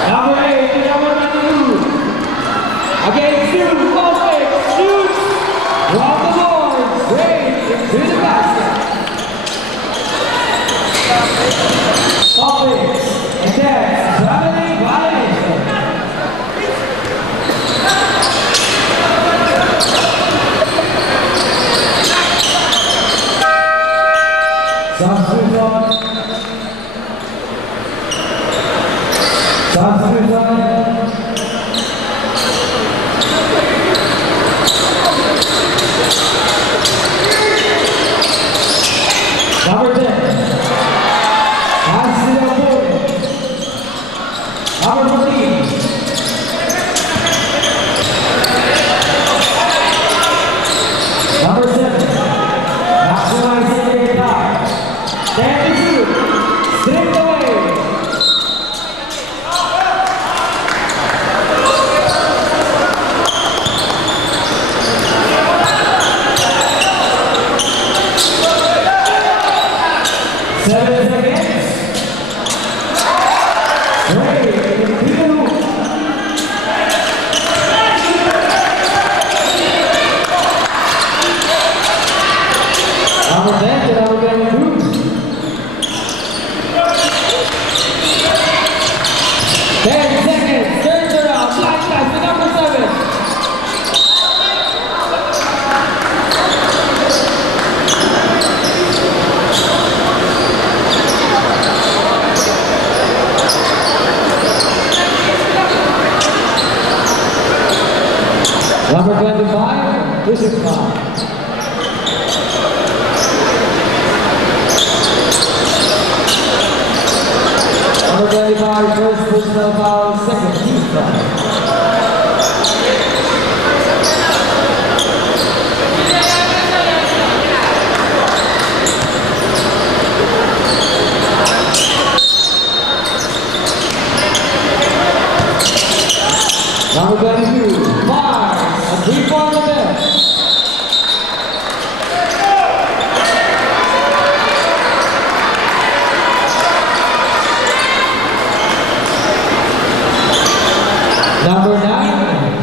Number 8, number 92. Against 2, offense, shoots. Round the board, straight into the basket. Offense, and that's traveling violation. Substitution. Number 10, pass to the opponent. Number 14, number 7, maximizing their time. 10 to shoot, stripped away. Number 10 to number 22. 10 seconds, turns around, flash pass to number 7. Number 25, this is foul. Number 25, first personal foul, second team foul. Number 22, Mars, a 3-point attempt. Number 9,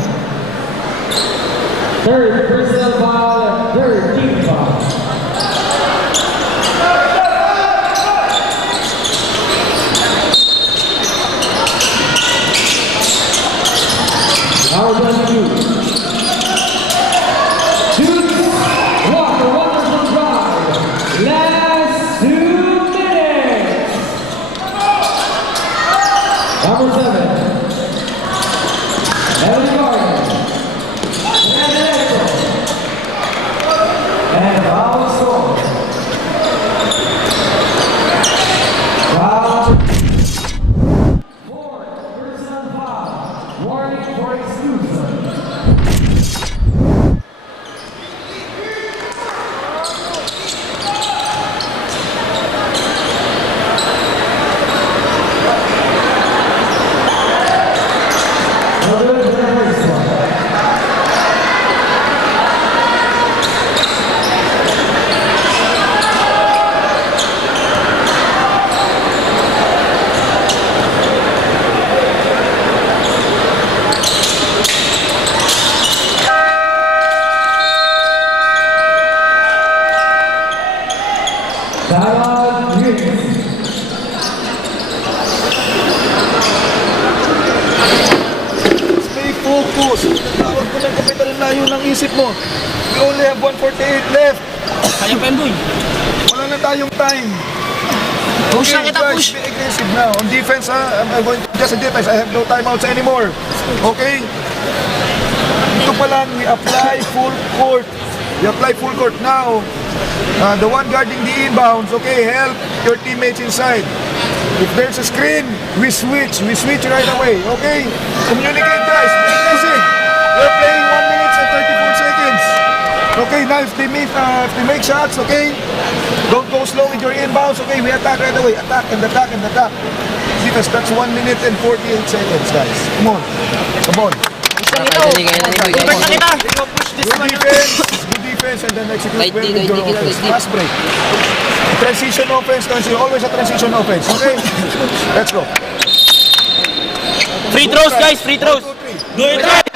third personal foul, third team foul. Number 22, shoots, walk, a wonderful drive, last 2 minutes. Number 7, Ellie Gordon, and foul score. Foul. Fourth personal foul. Warning for exclusion. Timeout, Units. Stay focused. Tawag ko ng kapital layo ng isip mo. We only have 148 left. Kaya pa yun, boy. Wala na tayong time. Push lang kita, guys, push. be aggressive now. On defense, I'm going to just a defense. I have no timeouts anymore. Okay? Ito pa lang, we apply full court. We apply full court now. The one guarding the inbounds, okay, help your teammates inside. If there's a screen, we switch. We switch right away, okay? Communicate, guys. Be aggressive. We're playing 1 minute and 34 seconds. Okay, now if they make shots, okay, don't go slow with your inbounds, okay, we attack right away. Attack and attack and attack. Because that's 1 minute and 48 seconds, guys. Come on. Come on. Dali kayo na ni boy. Push good defense, and then execute Kahit well di, with kahit your di, offense. kahit di. Fast break. Transition offense, guys. Always a transition offense, okay? Let's go. Free throws, guys, free throws. 1, 2, 3. Do it right.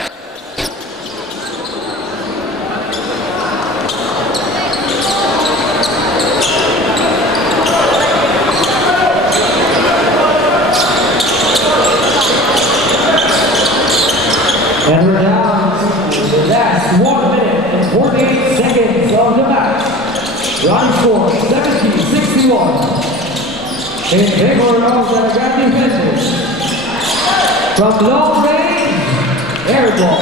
And we're down to the last 1 minute and 48 seconds of the match. Line score 70-61. In favor of the Grand Defenders. From long range, air ball.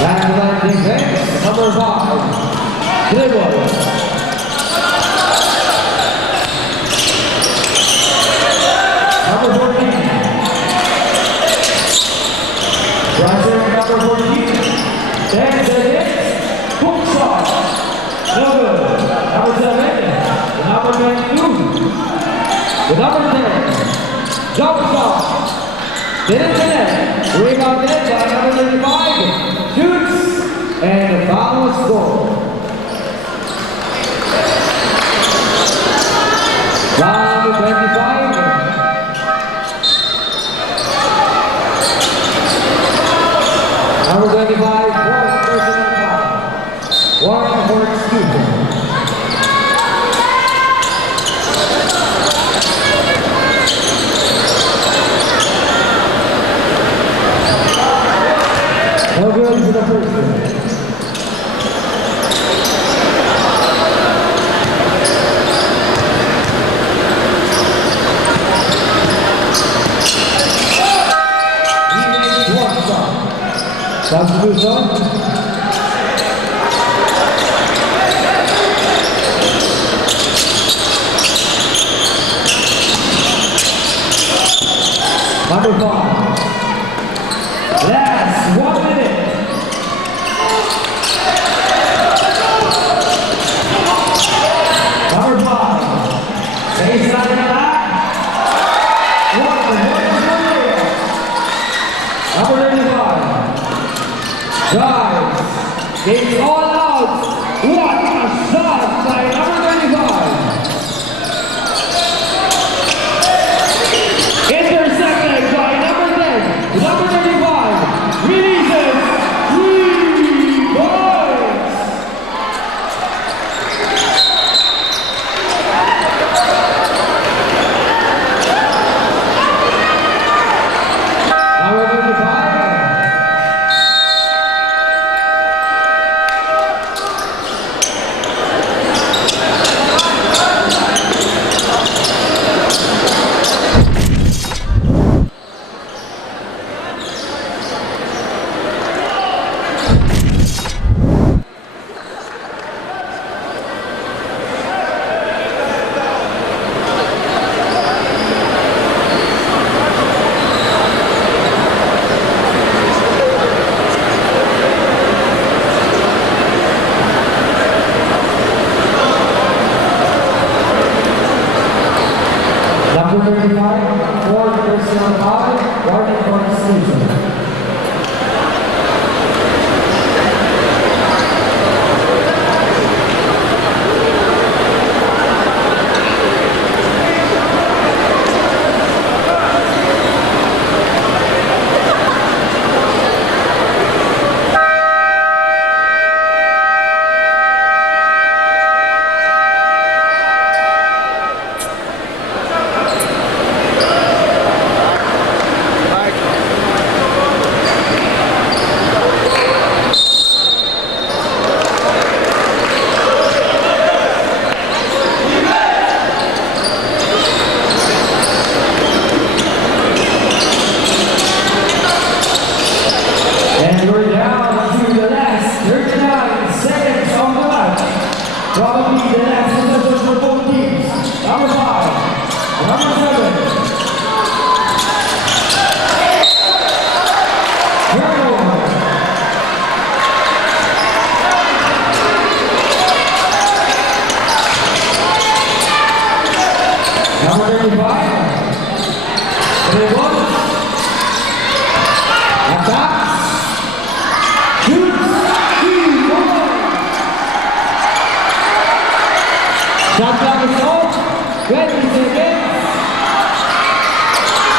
Back defense, number 5, dribble. Number 14. Rising number 14. 10 seconds. Hook shot. No good. Number 7. The number 22. The number 10. Jump shot. Didn't connect. Rebound net by number 35. Shoots. And the foul is scored. Foul 25. Number 25, fourth personal foul. One for exclusion. No good for the first one. Substitution. Number 5. Last 1 minute. Number 5. Baseline attack. Number 35. Drives. It's all out. What a shot by number 35. Intercepted by number 10. Number 35. Releases 3 points. Number 35.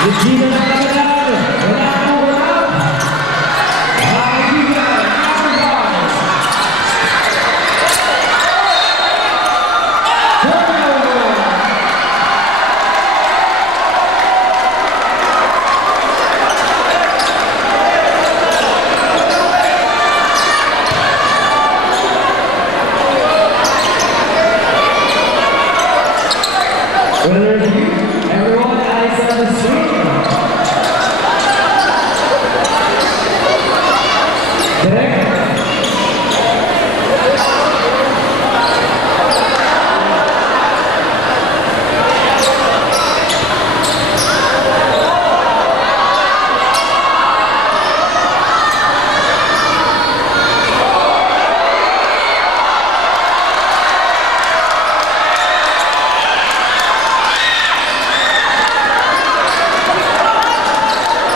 Regina Navidad, wala po round. Regina Navidad. Winner of you, everyone, eyes on the screen. Correct?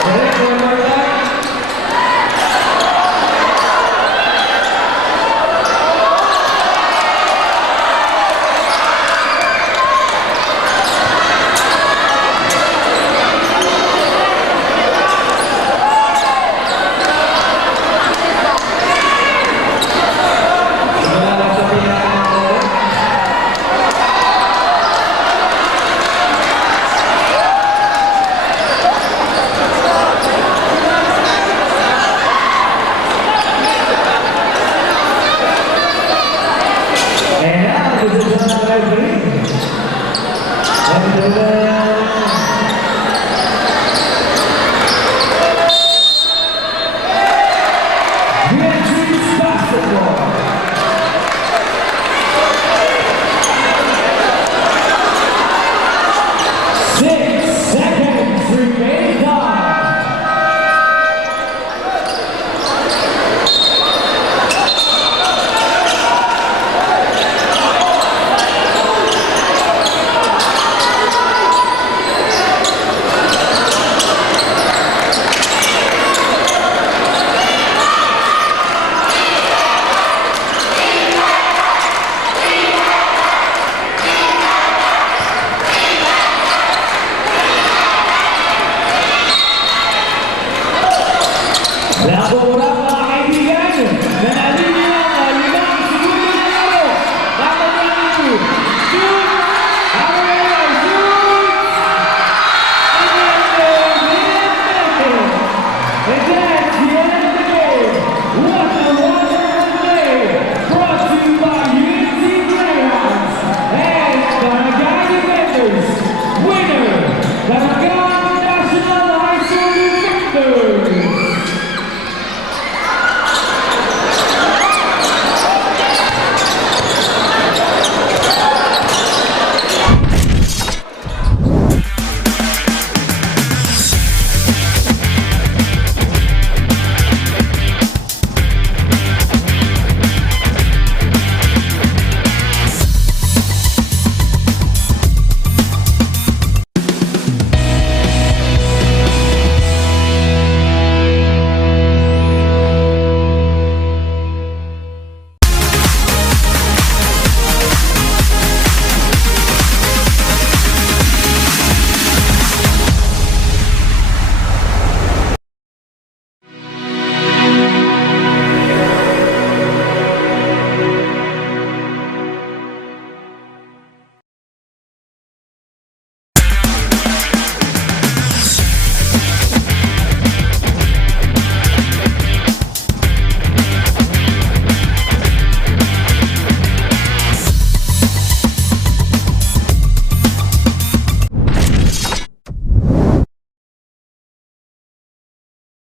Correct, one more time. Simula sa pinaka-number. And now, this is another referee. Beatrice Basketball. 6 seconds remaining time. Wala po muna.